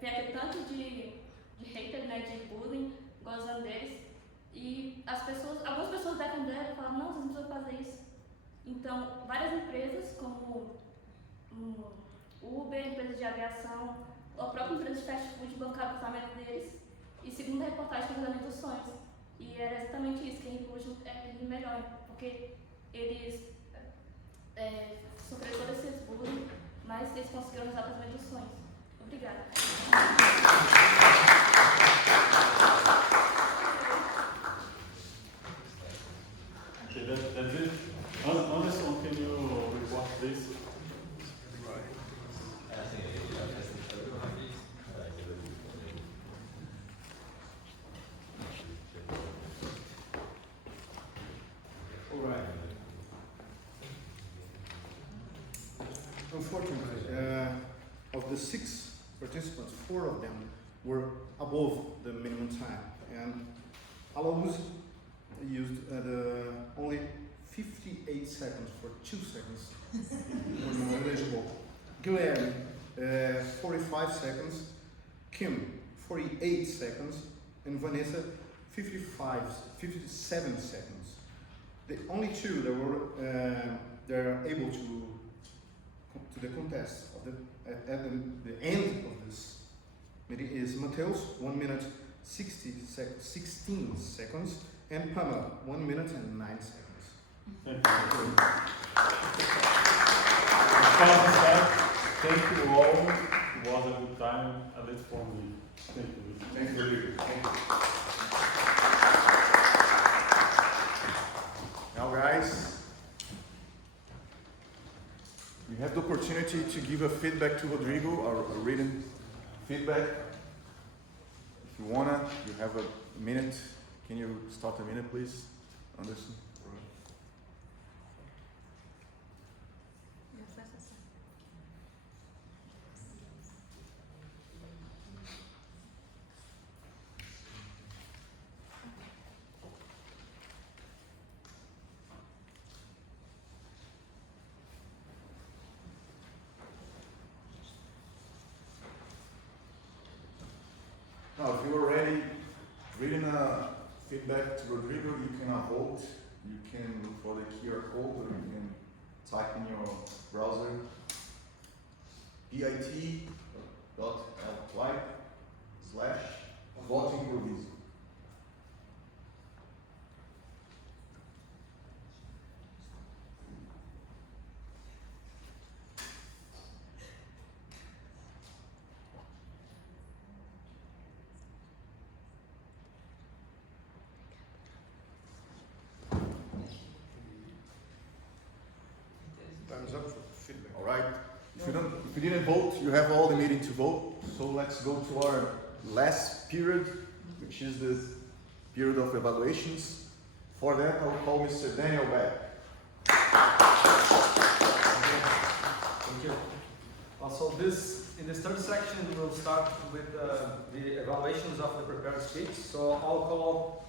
vem aquele tanto de hater, né, de bullying, gozando deles. E algumas pessoas defenderam e falaram, não, vocês não precisam fazer isso. Então, várias empresas, como Uber, empresas de aviação, a própria empresa de fast food bancaram o casamento deles. E segundo a reportagem, o casamento dos sonhos. E era exatamente isso, quem hoje é melhor, porque eles sofreram todo esse bullying, mas eles conseguiram usar o casamento dos sonhos. Obrigada. Okay, that's it. Anderson, can you report this? Alright. Unfortunately, of the 6 participants, 4 of them were above the minimum time, and Alauz used only 58 seconds for 2 seconds were not eligible. Guilherme, 45 seconds, Kim, 48 seconds, and Vanessa, 57 seconds. The only 2 that were they're able to the contest at the end of this meeting is Mateus, 1 minute 16 seconds, and Pamela, 1 minute and 9 seconds. Thank you. Thank you all. It was a good time, at least for me. Thank you. Thank you. Thank you. Now guys, you have the opportunity to give a feedback to Rodrigo, or a written feedback. If you wanna, you have a minute. Can you start a minute, please, Anderson? Now, if you're already reading feedback to Rodrigo, you can vote. You can look for the QR code, or you can type in your browser bit.ly/votoimproviso. Time's up for feedback. All right. If you didn't vote, you have all the meeting to vote. So let's go to our last period, which is the period of evaluations. For that, I'll call Mr. Daniel back. Thank you. Also, in this third section, we'll start with the evaluations of the prepared speech. So I'll call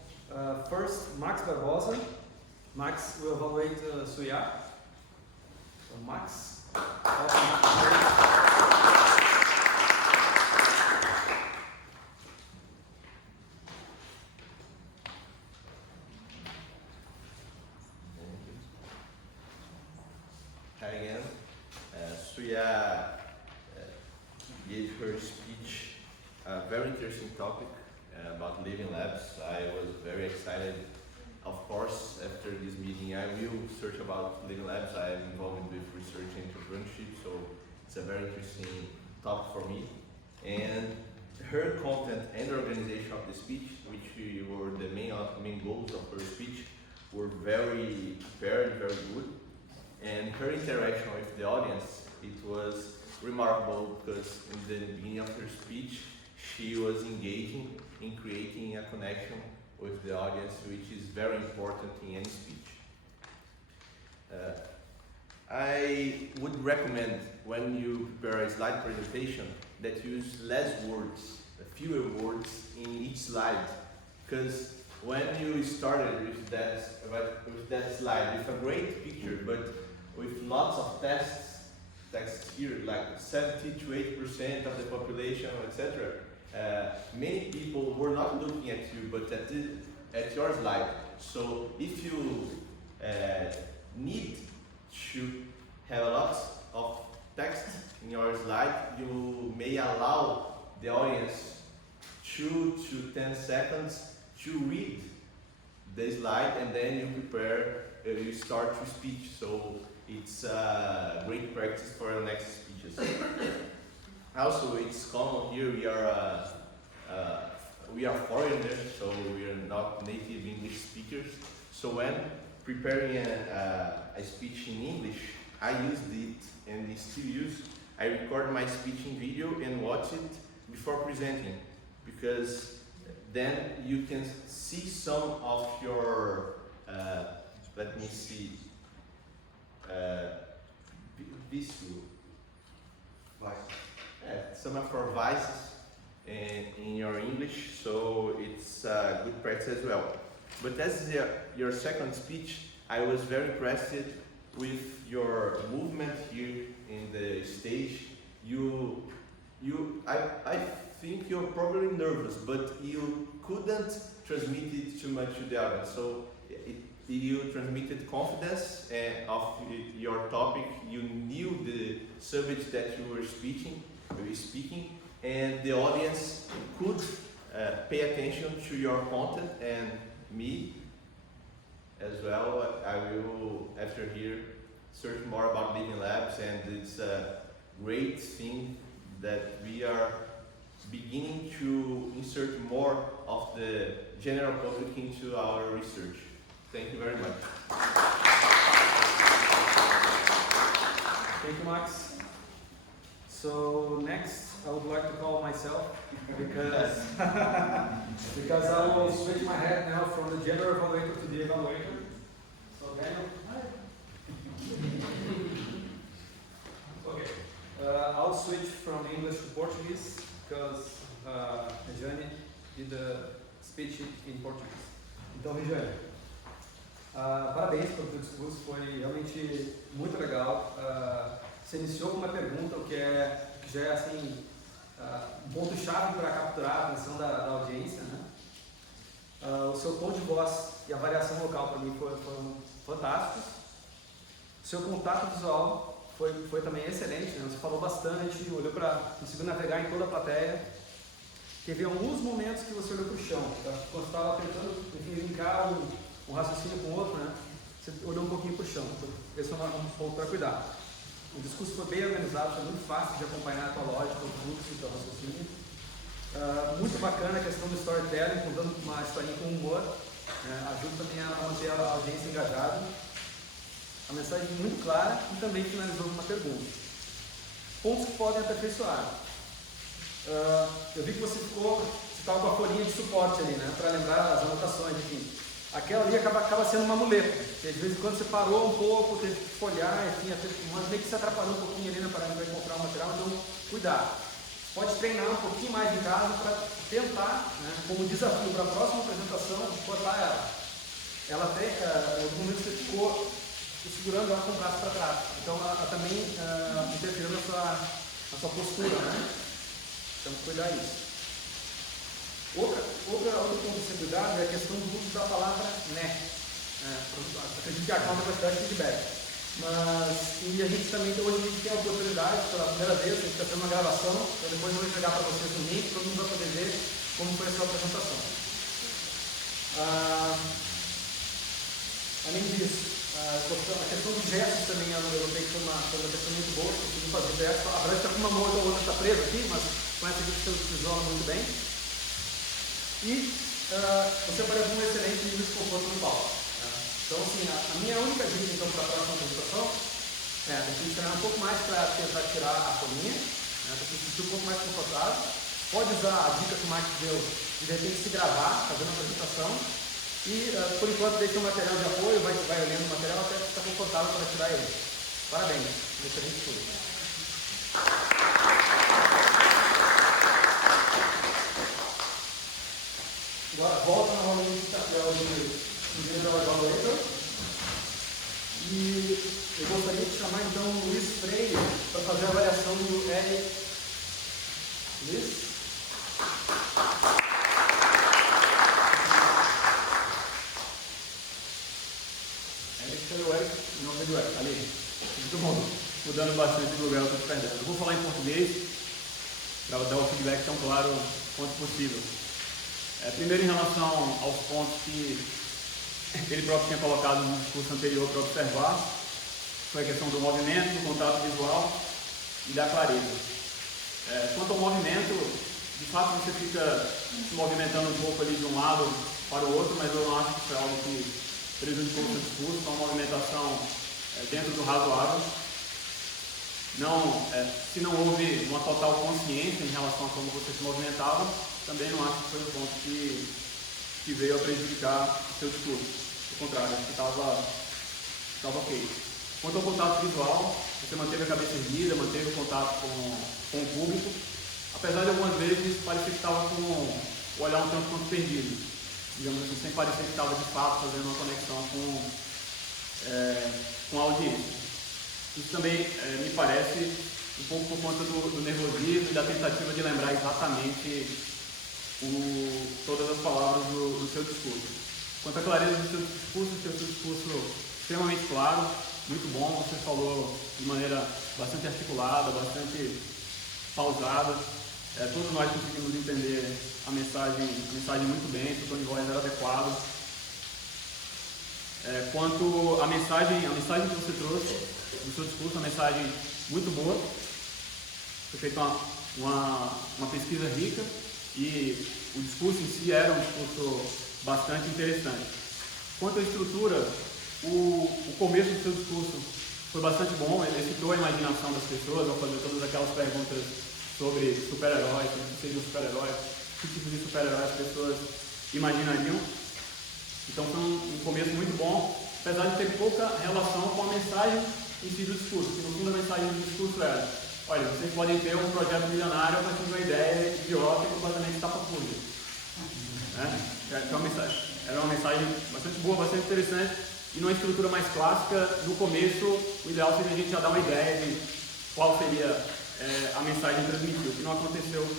first Max Barbosa. Max will evaluate Suya. So Max. Hi again. Suya gave her speech a very interesting topic about living labs. I was very excited. Of course, after this meeting, I will search about living labs. I am involved with research and entrepreneurship, so it's a very interesting topic for me. And her content and the organization of the speech, which were the main goals of her speech, were very prepared, very good. And her interaction with the audience, it was remarkable because in the beginning of her speech, she was engaging in creating a connection with the audience, which is very important in any speech. I would recommend when you prepare a slide presentation that you use less words, fewer words in each slide, because when you started with that slide with a great picture, but with lots of text here, like 70 to 80% of the population, etc. Many people were not looking at you, but at your slide. So if you need to have a lot of text in your slide, you may allow the audience 2 to 10 seconds to read the slide, and then you start your speech. So it's a great practice for your next speeches. Also, it's common here, we are foreigners, so we are not native English speakers. So when preparing a speech in English, I used it and still use. I record my speech in video and watch it before presenting, because then you can see some of your, let me see, some of your vices in your English, so it's a good practice as well. But as your second speech, I was very impressed with your movement here in the stage. I think you're probably nervous, but you couldn't transmit it too much to the audience. So you transmitted confidence of your topic. You knew the subject that you were speaking, and the audience could pay attention to your content, and me as well. I will, after here, search more about living labs, and it's a great thing that we are beginning to insert more of the general public into our research. Thank you very much. Thank you, Max. So next, I would like to call myself, because because I will switch my hat now from the general evaluator to the evaluator. So Daniel, okay. I'll switch from English to Portuguese, because Regiane did the speech in Portuguese. Então, Regiane, parabéns pelo teu discurso, foi realmente muito legal. Você iniciou com uma pergunta que já é assim, um ponto-chave para capturar a atenção da o seu tom de voz e a variação vocal para mim foram fantásticos. O seu contato visual foi também excelente, né? Você falou bastante, conseguiu navegar em toda a plateia. Teve alguns momentos que você olhou para o chão, tá? Quando você estava tentando, enfim, linkar um raciocínio com o outro, né? Você olhou um pouquinho para o chão. Esse é um ponto para cuidar. O discurso foi bem organizado, foi muito fácil de acompanhar a tua lógica, o fluxo, o teu raciocínio. Muito bacana a questão do storytelling, contando uma historinha com humor, ajuda também a manter a audiência engajada. A mensagem muito clara e também finalizou com uma pergunta. Pontos que podem aperfeiçoar. Eu vi que você estava com a folhinha de suporte ali, né, para lembrar as anotações, enfim. Aquela ali acaba sendo uma muleta, porque de vez em quando você parou um pouco, teve que folhear, enfim, mas meio que se atrapalhou um pouquinho ali, né, para encontrar o material, então cuidado. Pode treinar um pouquinho mais em casa para tentar, né, como desafio para a próxima apresentação, botar ela. Ela até, em algum momento você ficou segurando ela com o braço para trás, então ela também interferiu na sua postura, né? Então cuidar isso. Outro ponto de ser cuidado é a questão do uso da palavra né. Acredito que a conta vai te dar esse feedback. E a gente também, hoje a gente tem a oportunidade, pela primeira vez, a gente está fazendo uma gravação, então depois eu vou entregar para vocês no link, todo mundo vai poder ver como foi a sua apresentação. Além disso, a questão dos gestos também, eu notei que foi uma questão muito boa, consegui fazer gestos. A Branca está com uma mão e a outra está presa aqui, mas com essa aqui você se isola muito bem. E você parece um excelente nível de conforto no palco. Então, assim, a minha única dica então, para a próxima apresentação é a gente treinar um pouco mais para tentar tirar a folhinha, para se sentir um pouco mais confortável. Pode usar a dica que o Marcos deu de repente se gravar, fazendo a apresentação. E, por enquanto, deixa um material de apoio, vai olhando o material até ficar confortável para tirar ele. Parabéns, excelente estudo. Agora volta novamente o papel do General Evaluator. E eu gostaria de chamar então o Luiz Freire para fazer a avaliação do L. Luiz? Cadê o Eric? Não, cadê o Eric? Ali. Todo mundo mudando bastante de lugar, eu estou te perdendo. Eu vou falar em português para dar o feedback tão claro quanto possível. Primeiro, em relação aos pontos que ele próprio tinha colocado no discurso anterior para observar, foi a questão do movimento, do contato visual e da clareza. Quanto ao movimento, de fato você fica se movimentando um pouco ali de um lado para o outro, mas eu não acho que foi algo que prejudicou o seu discurso, uma movimentação dentro do razoável. Se não houve uma total consciência em relação a como você se movimentava, também não acho que foi um ponto que veio a prejudicar o seu discurso. Ao contrário, acho que estava ok. Quanto ao contato visual, você manteve a cabeça erguida, manteve o contato com o público, apesar de algumas vezes parecer que estava com o olhar um tanto quanto perdido, digamos assim, sem parecer que estava de fato fazendo uma conexão com a audiência. Isso também me parece um pouco por conta do nervosismo e da tentativa de lembrar exatamente todas as palavras do seu discurso. Quanto à clareza do seu discurso, o seu discurso extremamente claro, muito bom, você falou de maneira bastante articulada, bastante pausada. Todos nós conseguimos entender a mensagem muito bem, o tom de voz era adequado. Quanto à mensagem que você trouxe do seu discurso, uma mensagem muito boa. Foi feita uma pesquisa rica e o discurso em si era um discurso bastante interessante. Quanto à estrutura, o começo do seu discurso foi bastante bom, ele citou a imaginação das pessoas ao fazer todas aquelas perguntas sobre super-heróis, o que seria um super-herói, que tipo de super-herói as pessoas imaginariam. Então foi um começo muito bom, apesar de ter pouca relação com a mensagem em si do discurso, que no fundo a mensagem do discurso era: olha, vocês podem ter um projeto milionário a partir de uma ideia idiota e completamente estapafúrdia. Era uma mensagem bastante boa, bastante interessante, e numa estrutura mais clássica, no começo, o ideal seria a gente já dar uma ideia de qual seria a mensagem transmitida, o que não aconteceu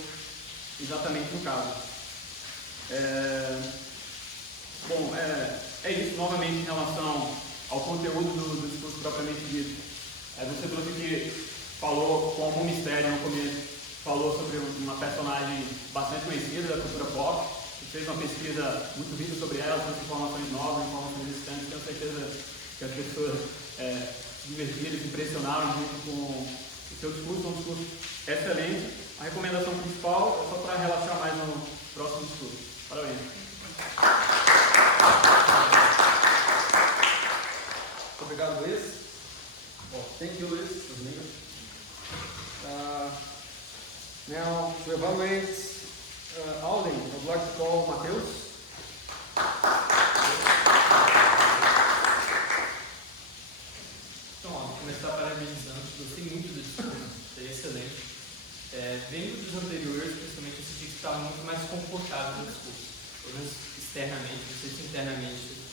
exatamente no caso. Bom, é isso novamente em relação ao conteúdo do discurso propriamente dito. Você trouxe aqui, falou com algum mistério no começo, falou sobre uma personagem bastante conhecida da cultura pop, fez uma pesquisa muito rica sobre ela, trouxe informações novas, informações existentes. Tenho certeza que as pessoas se divertiram, se impressionaram muito com o seu discurso, um discurso excelente. A recomendação principal é só para relaxar mais no próximo discurso. Parabéns. Obrigado, Luiz. Well, thank you, Luiz, for me. Now, to evaluate Alden, I'd like to call Matheus. Então, vou começar parabenizando. Gostei muito do discurso, foi excelente. Vendo dos anteriores, principalmente, eu senti que estava muito mais confortável no discurso. Pelo menos externamente, não sei se internamente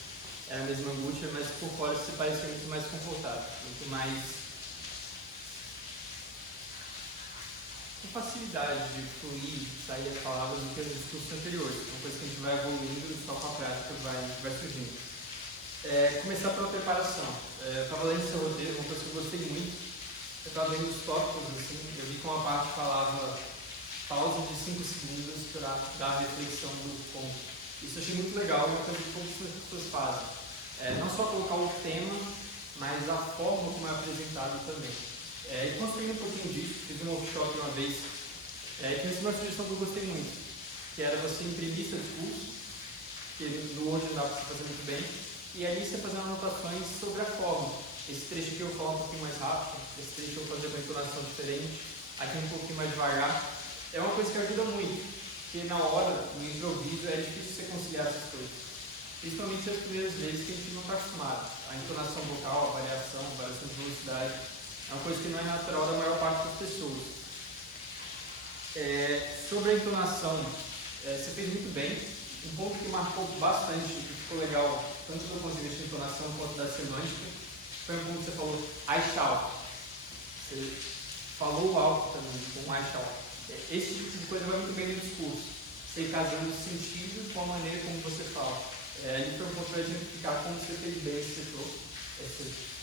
era a mesma angústia, mas por fora se parecia muito mais confortável, muito mais com facilidade de fluir, sair as palavras do que nos discursos anteriores. Uma coisa que a gente vai evoluindo e só com a prática vai surgindo. Começar pela preparação. Eu estava lendo seu roteiro, uma coisa que eu gostei muito. Eu estava lendo os tópicos, assim, eu vi que uma parte falava pausa de 5 segundos para dar a reflexão do ponto. Isso eu achei muito legal, uma coisa que poucas pessoas fazem. Não só colocar o tema, mas a forma como é apresentado também. E construindo um pouquinho disso, fiz um workshop uma vez, que me uma sugestão que eu gostei muito, que era você imprimir seu discurso, que no Word não dá para você fazer muito bem, e ali você fazer anotações sobre a forma. Esse trecho aqui eu falo um pouquinho mais rápido, esse trecho eu vou fazer uma entonação diferente, aqui um pouquinho mais devagar. É uma coisa que ajuda muito, porque na hora, no improviso, é difícil você conciliar essas coisas. Principalmente as primeiras vezes que a gente não está acostumado. A entonação vocal, a variação de velocidade, é uma coisa que não é natural da maior parte das pessoas. Sobre a entonação, você fez muito bem. Um ponto que marcou bastante, que ficou legal, tanto do ponto de vista de entonação quanto da semântica, foi um ponto que você falou, Eichtal. Você falou alto também, com Eichtal. Esse tipo de coisa vai muito bem no discurso. Você casando sentido com a maneira como você fala. Ali foi um ponto para exemplificar como você fez bem esse setor,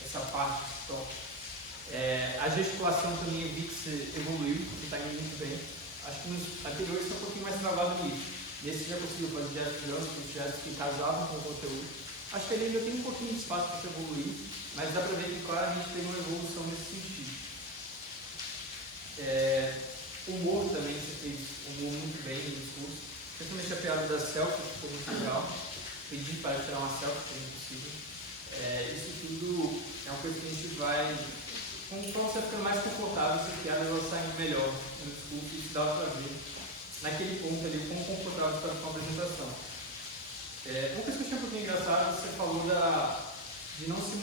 essa parte do top. A gesticulação também eu vi que você evoluiu, que está indo muito bem. Acho que nos anteriores você é um pouquinho mais travado nisso. Nesse você já conseguiu fazer gestos grandes, gestos que casavam com o conteúdo. Acho que ele ainda tem um pouquinho de espaço para você evoluir, mas dá para ver que claramente tem uma evolução nesse sentido. Humor também, você fez humor muito bem no discurso. Principalmente a piada da selfie, que ficou muito legal. Pedir para tirar uma selfie, que é impossível. Isso tudo é uma coisa que a gente vai... Quando você fica mais confortável, essas piadas elas saem melhor no discurso, isso dá para ver. Naquele ponto ali, o quão confortável está com a apresentação. Uma coisa que eu achei um pouquinho engraçada, você falou de não se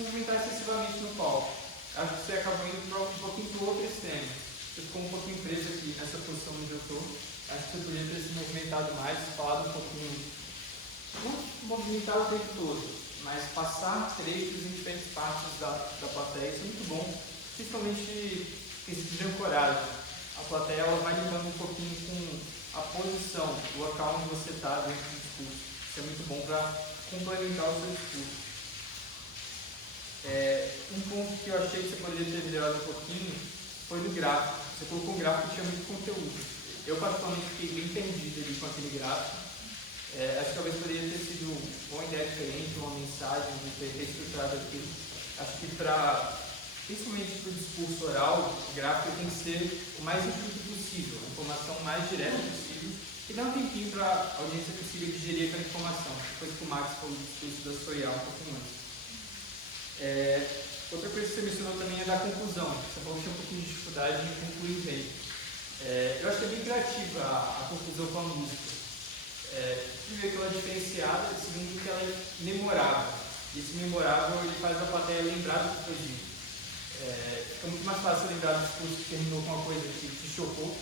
movimentar excessivamente no palco. Acho que você acabou indo um pouquinho para o outro extremo. Você ficou um pouquinho preso aqui nessa posição onde eu estou. Acho que você poderia ter se movimentado mais, falado um pouquinho, não movimentar o tempo todo, mas passar trechos em diferentes partes da plateia. Isso é muito bom, principalmente quesito de ancoragem. A plateia ela vai lidando um pouquinho com a posição, o local onde você está dentro do discurso. Isso é muito bom para complementar o seu discurso. Um ponto que eu achei que você poderia ter melhorado um pouquinho foi no gráfico. Você colocou um gráfico que tinha muito conteúdo. Eu particularmente fiquei bem perdido ali com aquele gráfico. Acho que talvez poderia ter sido uma ideia diferente, uma mensagem, de ter reestruturado aquilo. Acho que principalmente para o discurso oral, o gráfico tem que ser o mais intuitivo possível, a informação mais direta possível, e dar um tempinho para a audiência consiga digerir aquela informação. Depois que o Max falou do discurso da Soyal um pouquinho antes. Outra coisa que você mencionou também é da conclusão. Você falou que tinha um pouquinho de dificuldade em concluir bem. Eu acho que é bem criativa a conclusão com a música. Primeiro que ela é diferenciada, e segundo que ela é memorável. E esse memorável ele faz a plateia lembrar do que foi dito. Fica muito mais fácil lembrar do discurso que terminou com uma coisa que te chocou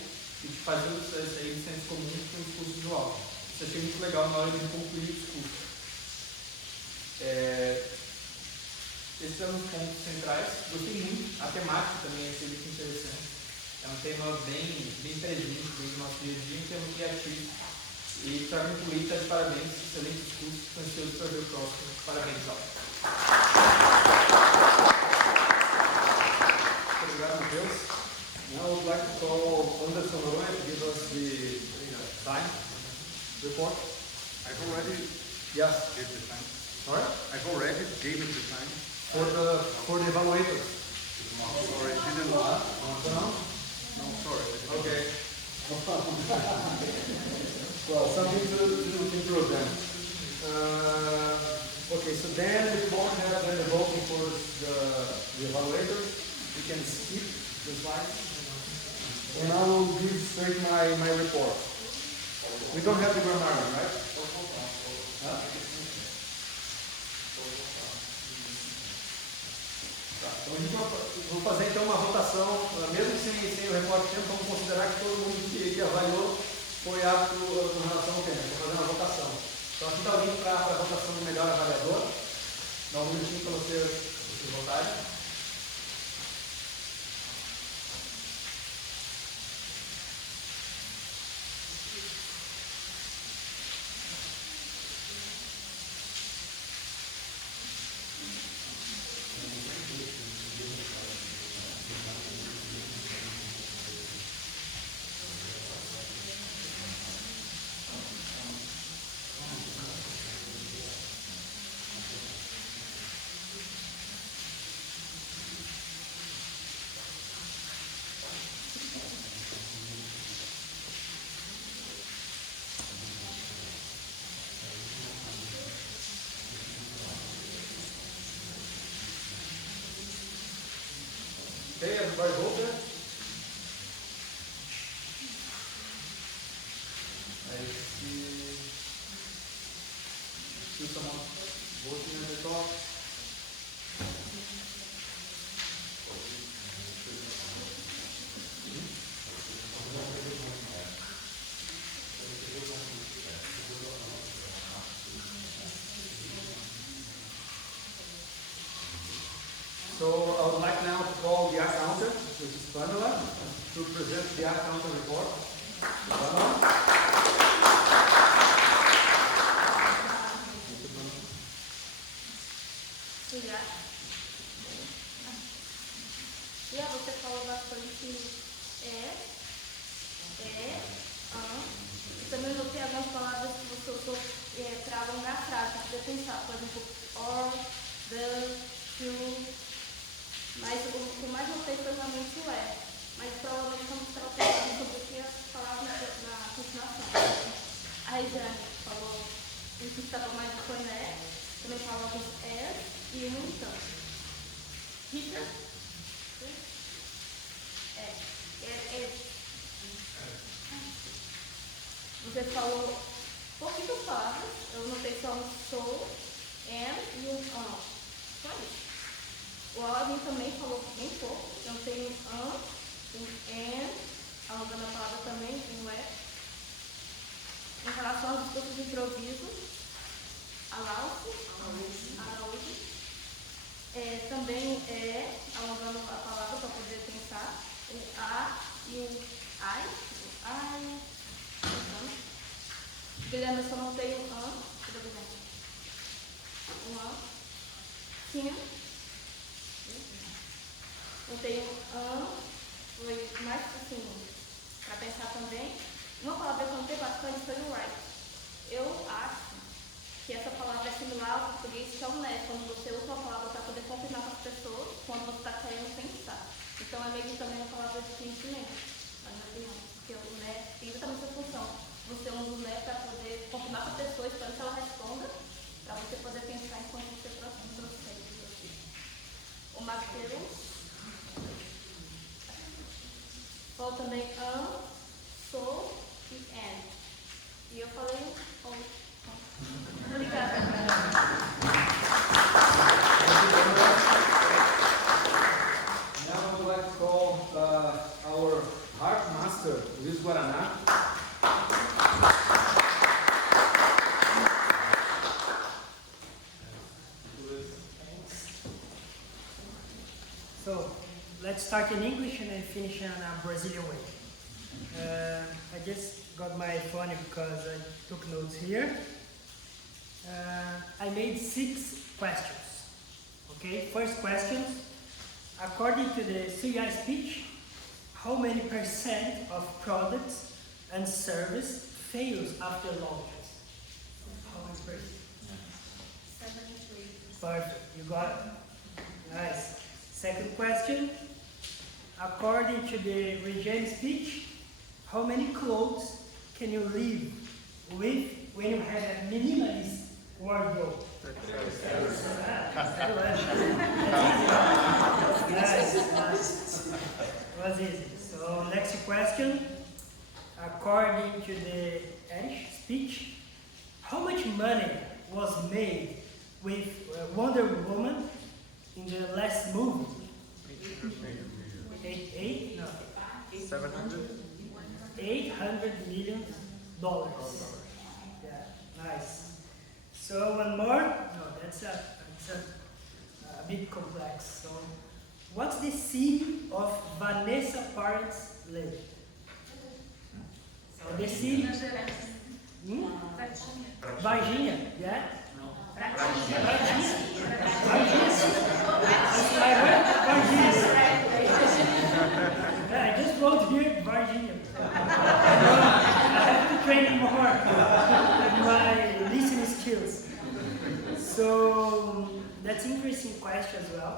e de fazer o sair do senso comum com o discurso visual. Isso eu achei muito legal na hora de concluir o discurso. Esses são os pontos centrais. Gostei muito. A temática também achei muito interessante. É um tema bem presente, bem do nosso dia a dia, em termos criativos. E para concluir, está de parabéns, excelente discurso, ansioso para ver o próximo. Parabéns, Aldo. Obrigado, Matheus. Now I would like to call Anderson Noronha to give us the time report. I've already Yes. gave the time. Sorry? I've already gave it the time. For the evaluators. No, sorry, didn't. No? No, sorry. Okay. Well, something to improve then. Okay, so then we won't have any voting for the evaluators. We can skip the slides. And I will give straight my report. We don't have the grammarian, right? Huh? Tá, então a gente vai fazer então uma votação, mesmo sem o reporte tempo, vamos considerar que todo mundo que avaliou foi apto com relação ao tempo. Vamos fazer uma votação. Então aqui está o link para a votação do melhor avaliador. Dá um minutinho para vocês votarem. Okay, everybody vote there. I see someone voting at the top. So I would like now to call the accountant, which is Pamela, to present the accountant report. Pamela. Você falou bastante e também notei algumas palavras que você usou para alongar a frase, para poder pensar, por exemplo, or, the, to. Mas o que eu mais notei foi realmente o mas provavelmente vamos estar pensando sobre o que as palavras na continuação. A Regiane falou que estava mais do connect, também falou alguns e então. Rita? Você falou pouquinhas palavras, eu notei só um so, and e um só isso. O Alvin também falou bem pouco, então tem um and, alongando a palavra também, um Em relação aos discursos de improviso, alauce, também alongando a palavra para poder pensar, o a e o ai, Guilherme, eu só não tenho tinha. Eu tenho foi mais assim, para pensar também. Uma palavra que eu não tenho bastante foi o right. Eu acho que essa palavra é similar ao português que é o net, quando você usa uma palavra para poder confirmar com as pessoas, quando você está querendo pensar. Então é meio que também uma palavra de conhecimento, na minha opinião, porque o net tem exatamente essa função. Você usa o net para poder confirmar com a pessoa, esperando que ela responda, para você poder pensar enquanto você procede. O materials falou também so e and. E eu falei Obrigada. Now I would like to call our harp master, Luiz Guaraná. So let's start in English and then finish in a Brazilian way. I just got my phone because I took notes here. I made 6 questions. Okay, first question. According to the CI speech, how many % of products and service fails after launch? How many percent? 73. Perfect, you got it. Nice. Second question. According to the Reunião speech, how many clothes can you live with when you have a minimalist wardrobe? Nice. Was easy. So next question. According to the Irish speech, how much money was made with Wonder Woman in the last movie? 8? No. 700? $800 million. Yeah, nice. So one more. No, that's a bit complex. So, what's the city of Vanessa parents live? So the city. Varginha, yeah. Yeah, I just wrote here Varginha. I have to train more with my listening skills. So that's an interesting question as well.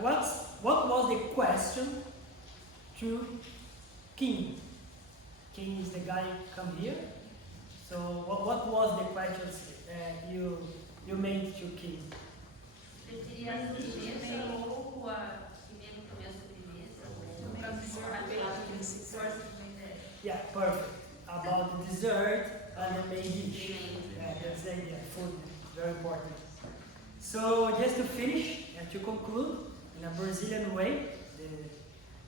What was the question to King? King is the guy come here. So what was the question you made to King? Você queria sugerir ou primeiro comer a sobremesa? Yeah, perfect. About the dessert and the main dish. Yeah, that's the idea. Food, very important. So just to finish and to conclude in a Brazilian way,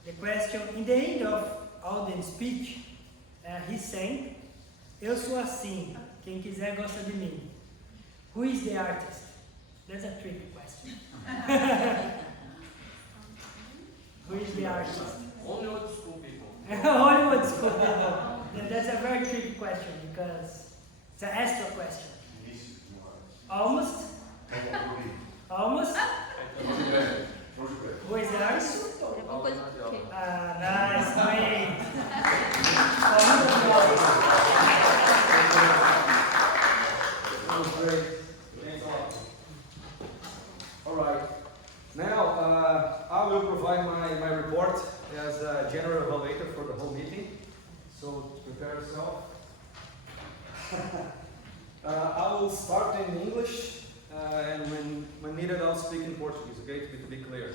the question in the end of Alden's speech, he's saying, eu sou assim, quem quiser gosta de mim. Who is the artist? That's a tricky question. Who is the artist? Only old school people. Only old school people. That's a very tricky question because it's an extra question. Almost? Almost? Who is the artist? Nice, great. Great. Thanks a lot. All right. Now, I will provide my report as a general evaluator for the whole meeting. So prepare yourself. I will start in English, and when needed, I'll speak in Portuguese. Okay, to be clear.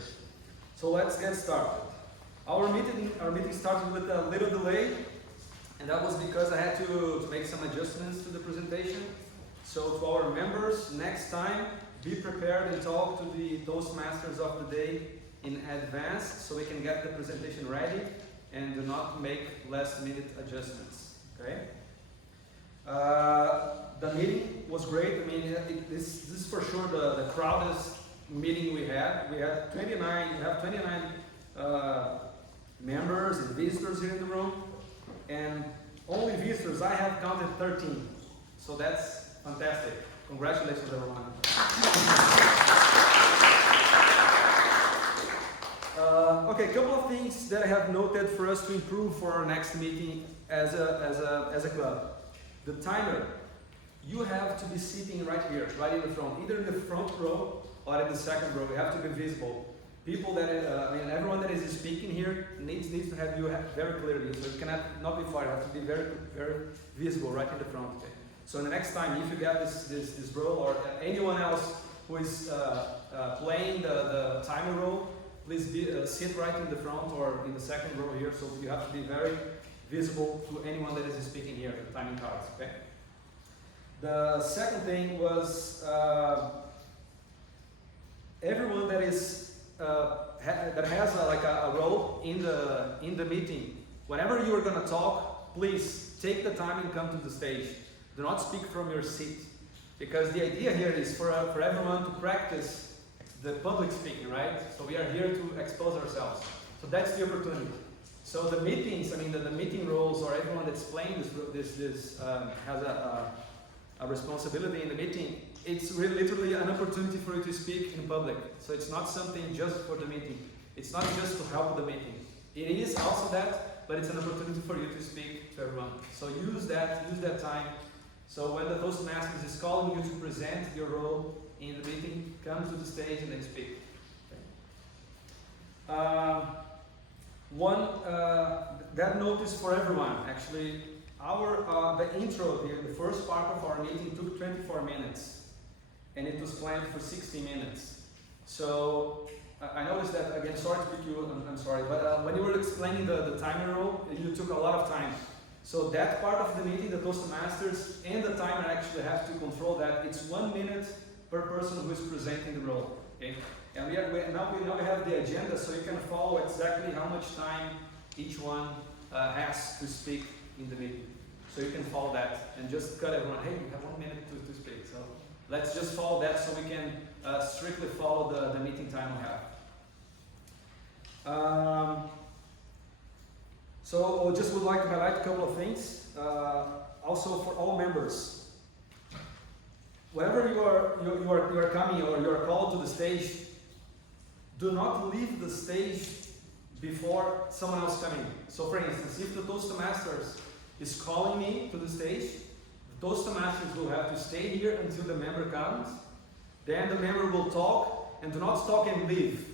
So let's get started. Our meeting started with a little delay, and that was because I had to make some adjustments to the presentation. So to our members, next time, be prepared and talk to the Toastmasters of the day in advance so we can get the presentation ready and do not make last-minute adjustments. Okay? The meeting was great. I mean, this is for sure the crowdest meeting we had. We have 29 members and visitors here in the room, and only visitors I have counted 13. So that's fantastic. Congratulations, everyone. Okay, a couple of things that I have noted for us to improve for our next meeting as a club. The timer. You have to be sitting right here, right in the front, either in the front row or in the second row. You have to be visible. People that, everyone that is speaking here needs to have you very clearly. So you cannot not be far. You have to be very, very visible right in the front. Okay? So the next time, if you get this role or anyone else who is playing the timer role, please sit right in the front or in the second row here. So you have to be very visible to anyone that is speaking here, the timing cards. Okay. The second thing was everyone that is that has a role in the meeting. Whenever you are going to talk, please take the time and come to the stage. Do not speak from your seat, because the idea here is for everyone to practice the public speaking, right? So we are here to expose ourselves. So that's the opportunity. So the meetings, I mean the meeting roles, or everyone that's playing this has a responsibility in the meeting. It's really literally an opportunity for you to speak in public. So it's not something just for the meeting. It's not just to help the meeting. It is also that, but it's an opportunity for you to speak to everyone. So use that time. So when the Toastmasters is calling you to present your role in the meeting, come to the stage and then speak. Okay. That note is for everyone. Actually, the intro here, the first part of our meeting took 24 minutes, and it was planned for 60 minutes. So I noticed that, again, sorry to pick you, I'm sorry, but when you were explaining the timer role, you took a lot of time. So that part of the meeting, the Toastmasters and the timer actually have to control that. It's 1 minute per person who is presenting the role. Okay? And now we have the agenda, so you can follow exactly how much time each one has to speak in the meeting. So you can follow that and just cut everyone. Hey, you have 1 minute to speak. So let's just follow that so we can strictly follow the meeting time we have. So I just would like to highlight a couple of things. Also for all members, whenever you are coming or you are called to the stage, do not leave the stage before someone else coming. So for instance, if the Toastmasters is calling me to the stage, the Toastmasters will have to stay here until the member comes. Then the member will talk, and do not talk and leave.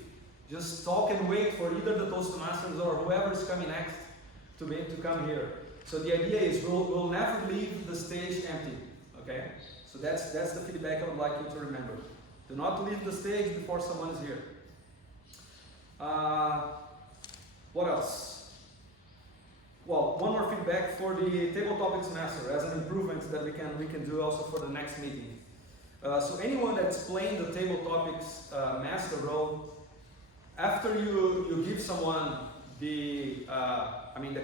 Just talk and wait for either the Toastmasters or whoever is coming next to come here. So the idea is we'll never leave the stage empty. Okay? So that's the feedback I would like you to remember. Do not leave the stage before someone is here. What else? Well, one more feedback for the Table Topics Master as an improvement that we can do also for the next meeting. So anyone that's playing the Table Topics Master role, after you give someone the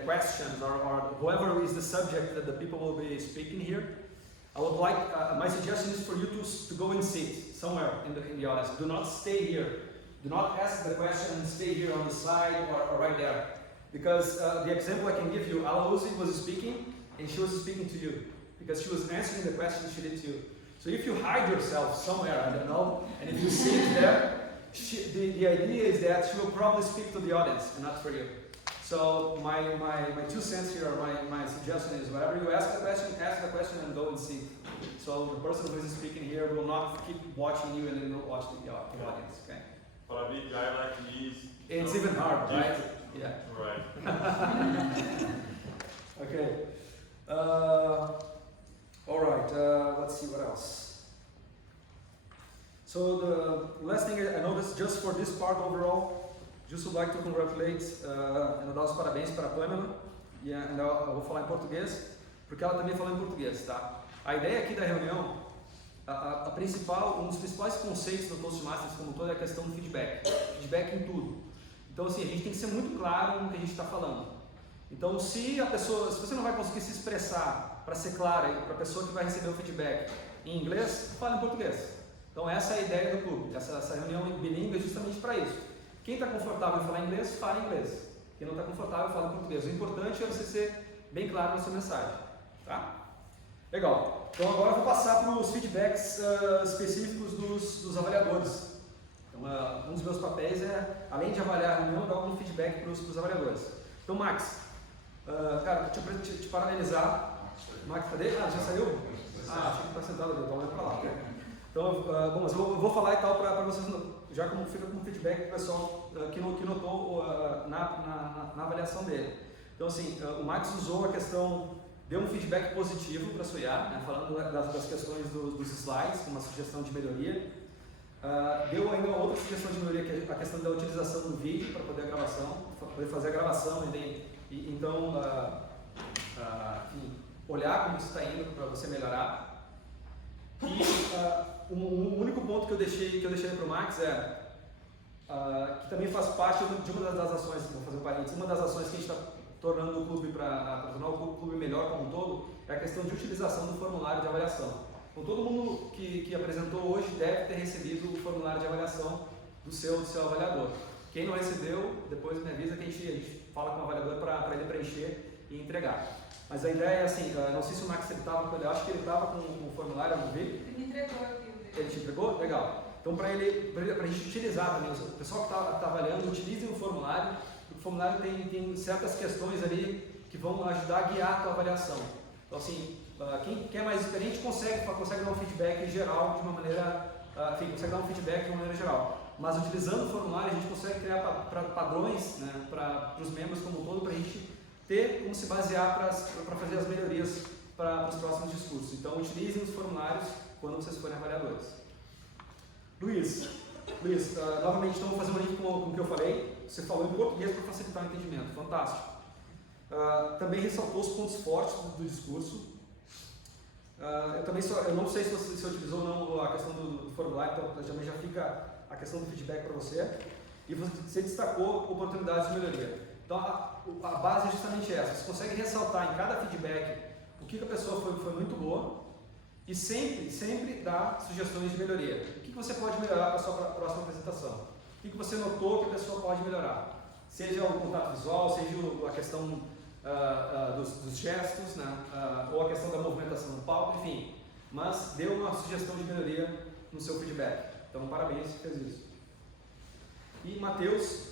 questions or whoever is the subject that the people will be speaking here, I would like my suggestion is for you to go and sit somewhere in the audience. Do not stay here. Do not ask the question and stay here on the side or right there. Because the example I can give you, Alausi was speaking and she was speaking to you. Because she was answering the question she did to you. So if you hide yourself somewhere, I don't know, and if you sit there, the idea is that she will probably speak to the audience and not for you. So my 2 cents here, my suggestion is whenever you ask the question and go and see. So the person who is speaking here will not keep watching you and then will watch the audience. Okay? For a big guy like me, it's even hard, right? Yeah. Right. Okay. All right. Let's see what else. So the last thing I noticed, just for this part overall, just would like to congratulate e dar os parabéns para a Pamela. E eu vou falar em português, porque ela também fala em português, tá? A ideia aqui da reunião, um dos principais conceitos do Toastmasters como todo é a questão do feedback. Feedback em tudo. Então assim, a gente tem que ser muito claro no que a gente está falando. Então se você não vai conseguir se expressar para ser clara para a pessoa que vai receber o feedback em inglês, fala em português. Então essa é a ideia do clube. Essa reunião bilíngue é justamente para isso. Quem está confortável em falar inglês, fala inglês. Quem não está confortável, fala em português. O importante é você ser bem claro na sua mensagem. Tá? Legal. Então agora eu vou passar para os feedbacks específicos dos avaliadores. Então, um dos meus papéis é, além de avaliar a reunião, dar algum feedback para os avaliadores. Então, Max, cara, deixa eu te paralelizar. Max, cadê? Ah, já saiu? Ah, acho que está sentado ali, então olha para lá. Então, bom, mas eu vou falar e tal para vocês, já como fica como feedback para o pessoal que notou na avaliação dele. Então, assim, o Max usou a questão, deu um feedback positivo para a sua IA, né, falando das questões dos slides, uma sugestão de melhoria. Deu ainda outra sugestão de melhoria, que é a questão da utilização do vídeo para poder fazer a gravação e então, enfim, olhar como isso está indo para você melhorar. E o único ponto que eu deixei para o Max que também faz parte de uma das ações, vou fazer um parênteses, uma das ações que a gente está tornando o clube para tornar o clube melhor como um todo, é a questão de utilização do formulário de avaliação. Então, todo mundo que apresentou hoje deve ter recebido o formulário de avaliação do seu avaliador. Quem não recebeu, depois me avisa que a gente fala com o avaliador para ele preencher e entregar. Mas a ideia é assim, não sei se o Max estava com ele, acho que ele estava com o formulário, eu não vi. Ele me entregou aqui. Ele te entregou? Legal. Então para a gente utilizar também, o pessoal que está avaliando, utilizem o formulário, porque o formulário tem certas questões ali que vão ajudar a guiar a tua avaliação. Então assim, quem é mais experiente consegue dar um feedback geral de uma maneira, consegue dar um feedback de uma maneira geral. Mas utilizando o formulário a gente consegue criar padrões, né, para os membros como um todo, para a gente ter como se basear para fazer as melhorias para os próximos discursos. Então utilizem os formulários quando vocês forem avaliadores. Luiz, novamente então vou fazer um link com o que eu falei. Você falou em português para facilitar o entendimento, fantástico. Também ressaltou os pontos fortes do discurso. Eu não sei se você utilizou ou não a questão do formulário, então também já fica a questão do feedback para você. E você destacou oportunidades de melhoria. Então a base é justamente essa. Você consegue ressaltar em cada feedback o que a pessoa foi muito boa e sempre dar sugestões de melhoria. O que você pode melhorar para a sua próxima apresentação? O que você notou que a pessoa pode melhorar? Seja o contato visual, seja a questão dos gestos, né? Ou a questão da movimentação do palco, enfim. Mas dê uma sugestão de melhoria no seu feedback. Então, parabéns, fez isso. E Matheus,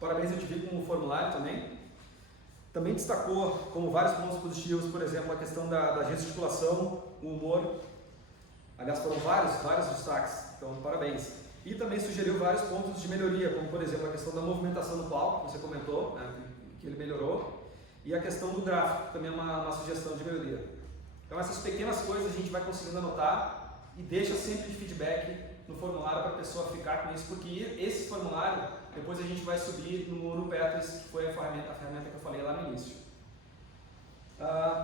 parabéns, eu te vi com o formulário também. Também destacou como vários pontos positivos, por exemplo, a questão da gesticulação, o humor. Aliás, foram vários destaques, então parabéns. E também sugeriu vários pontos de melhoria, como por exemplo a questão da movimentação no palco, que você comentou, né, que ele melhorou. E a questão do gráfico, também é uma sugestão de melhoria. Então essas pequenas coisas a gente vai conseguindo anotar e deixa sempre de feedback no formulário para a pessoa ficar com isso, porque esse formulário depois a gente vai subir no Petris, que foi a ferramenta que eu falei lá no início.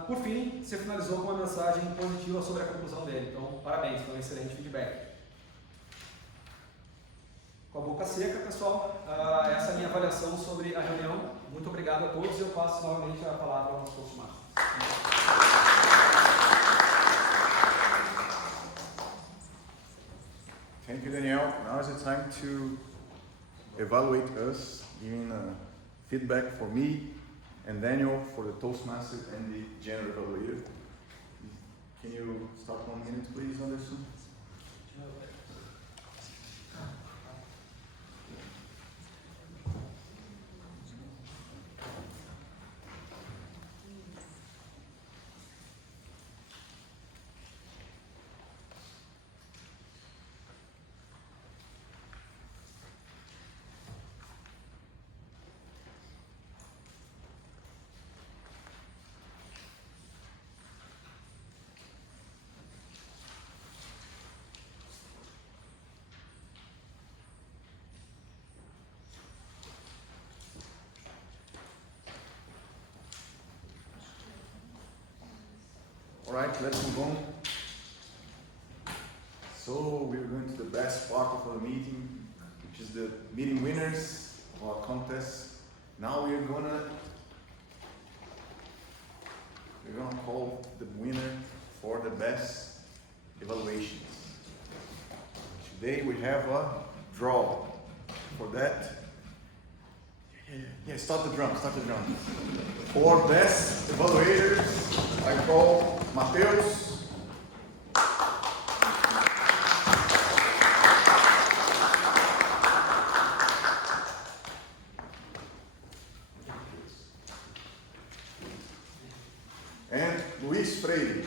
Por fim, você finalizou com uma mensagem positiva sobre a conclusão dele. Então, parabéns, foi um excelente feedback. Com a boca seca, pessoal, essa é a minha avaliação sobre a reunião. Muito obrigado a todos e eu passo novamente a palavra ao nosso Toastmaster. Thank you, Daniel. Now is the time to evaluate us, giving feedback for me and Daniel for the Toastmaster and the General Evaluator. Can you start 1 minute, please, Anderson? Alright, let's move on. So we're going to the best part of our meeting, which is the meeting winners of our contest. Now we're gonna call the winner for the best evaluations. Today we have a draw. For that, start the drum. For best evaluators, I call Matheus. And Luiz Freire.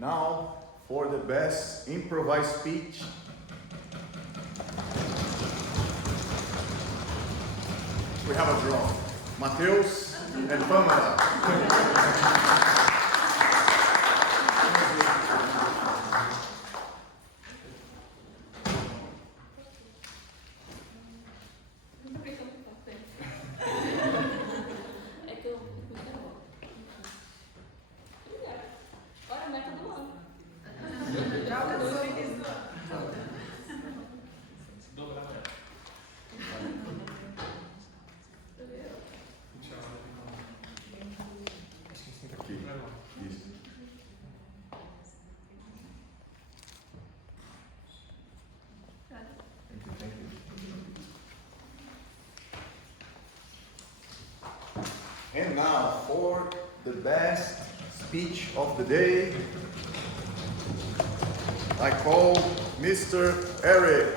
Now for the best improvised speech. We have a draw. Mateus and Pamela. É que eu olha, meta do ano. Já alcançou isso. Aqui. Isso. Thank you. And now for the best speech of the day, I call Mr. Eric.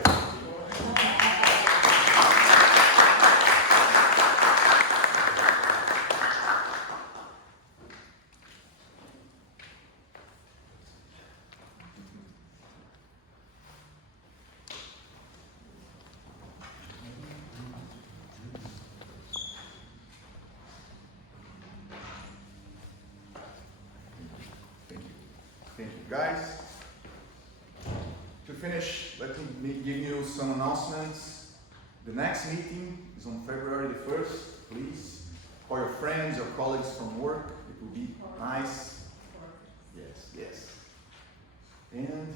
Thank you, guys. To finish, let me give you some announcements. The next meeting is on February the 1st. Please call your friends, your colleagues from work. It will be nice. Yes, yes. And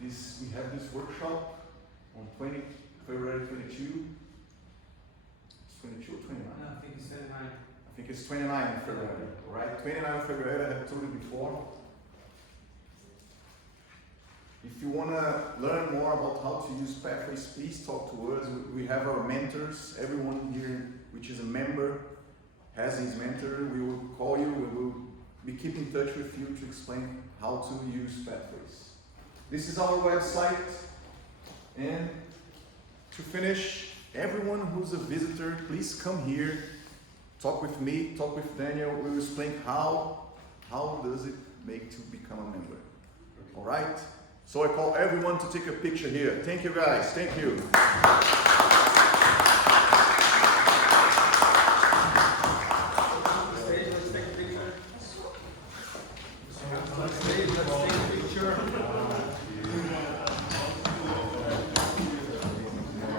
we have this workshop on February 22. It's 22 or 29? No, I think it's 29. I think it's 29 of February, alright? 29 of February, I have told you before. If you want to learn more about how to use Pathways, please talk to us. We have our mentors. Everyone here, which is a member, has his mentor. We will call you. We will be keeping in touch with you to explain how to use Pathways. This is our website. And to finish, everyone who's a visitor, please come here. Talk with me, talk with Daniel. We will explain how does it make to become a member. All right? So I call everyone to take a picture here. Thank you, guys. Thank you.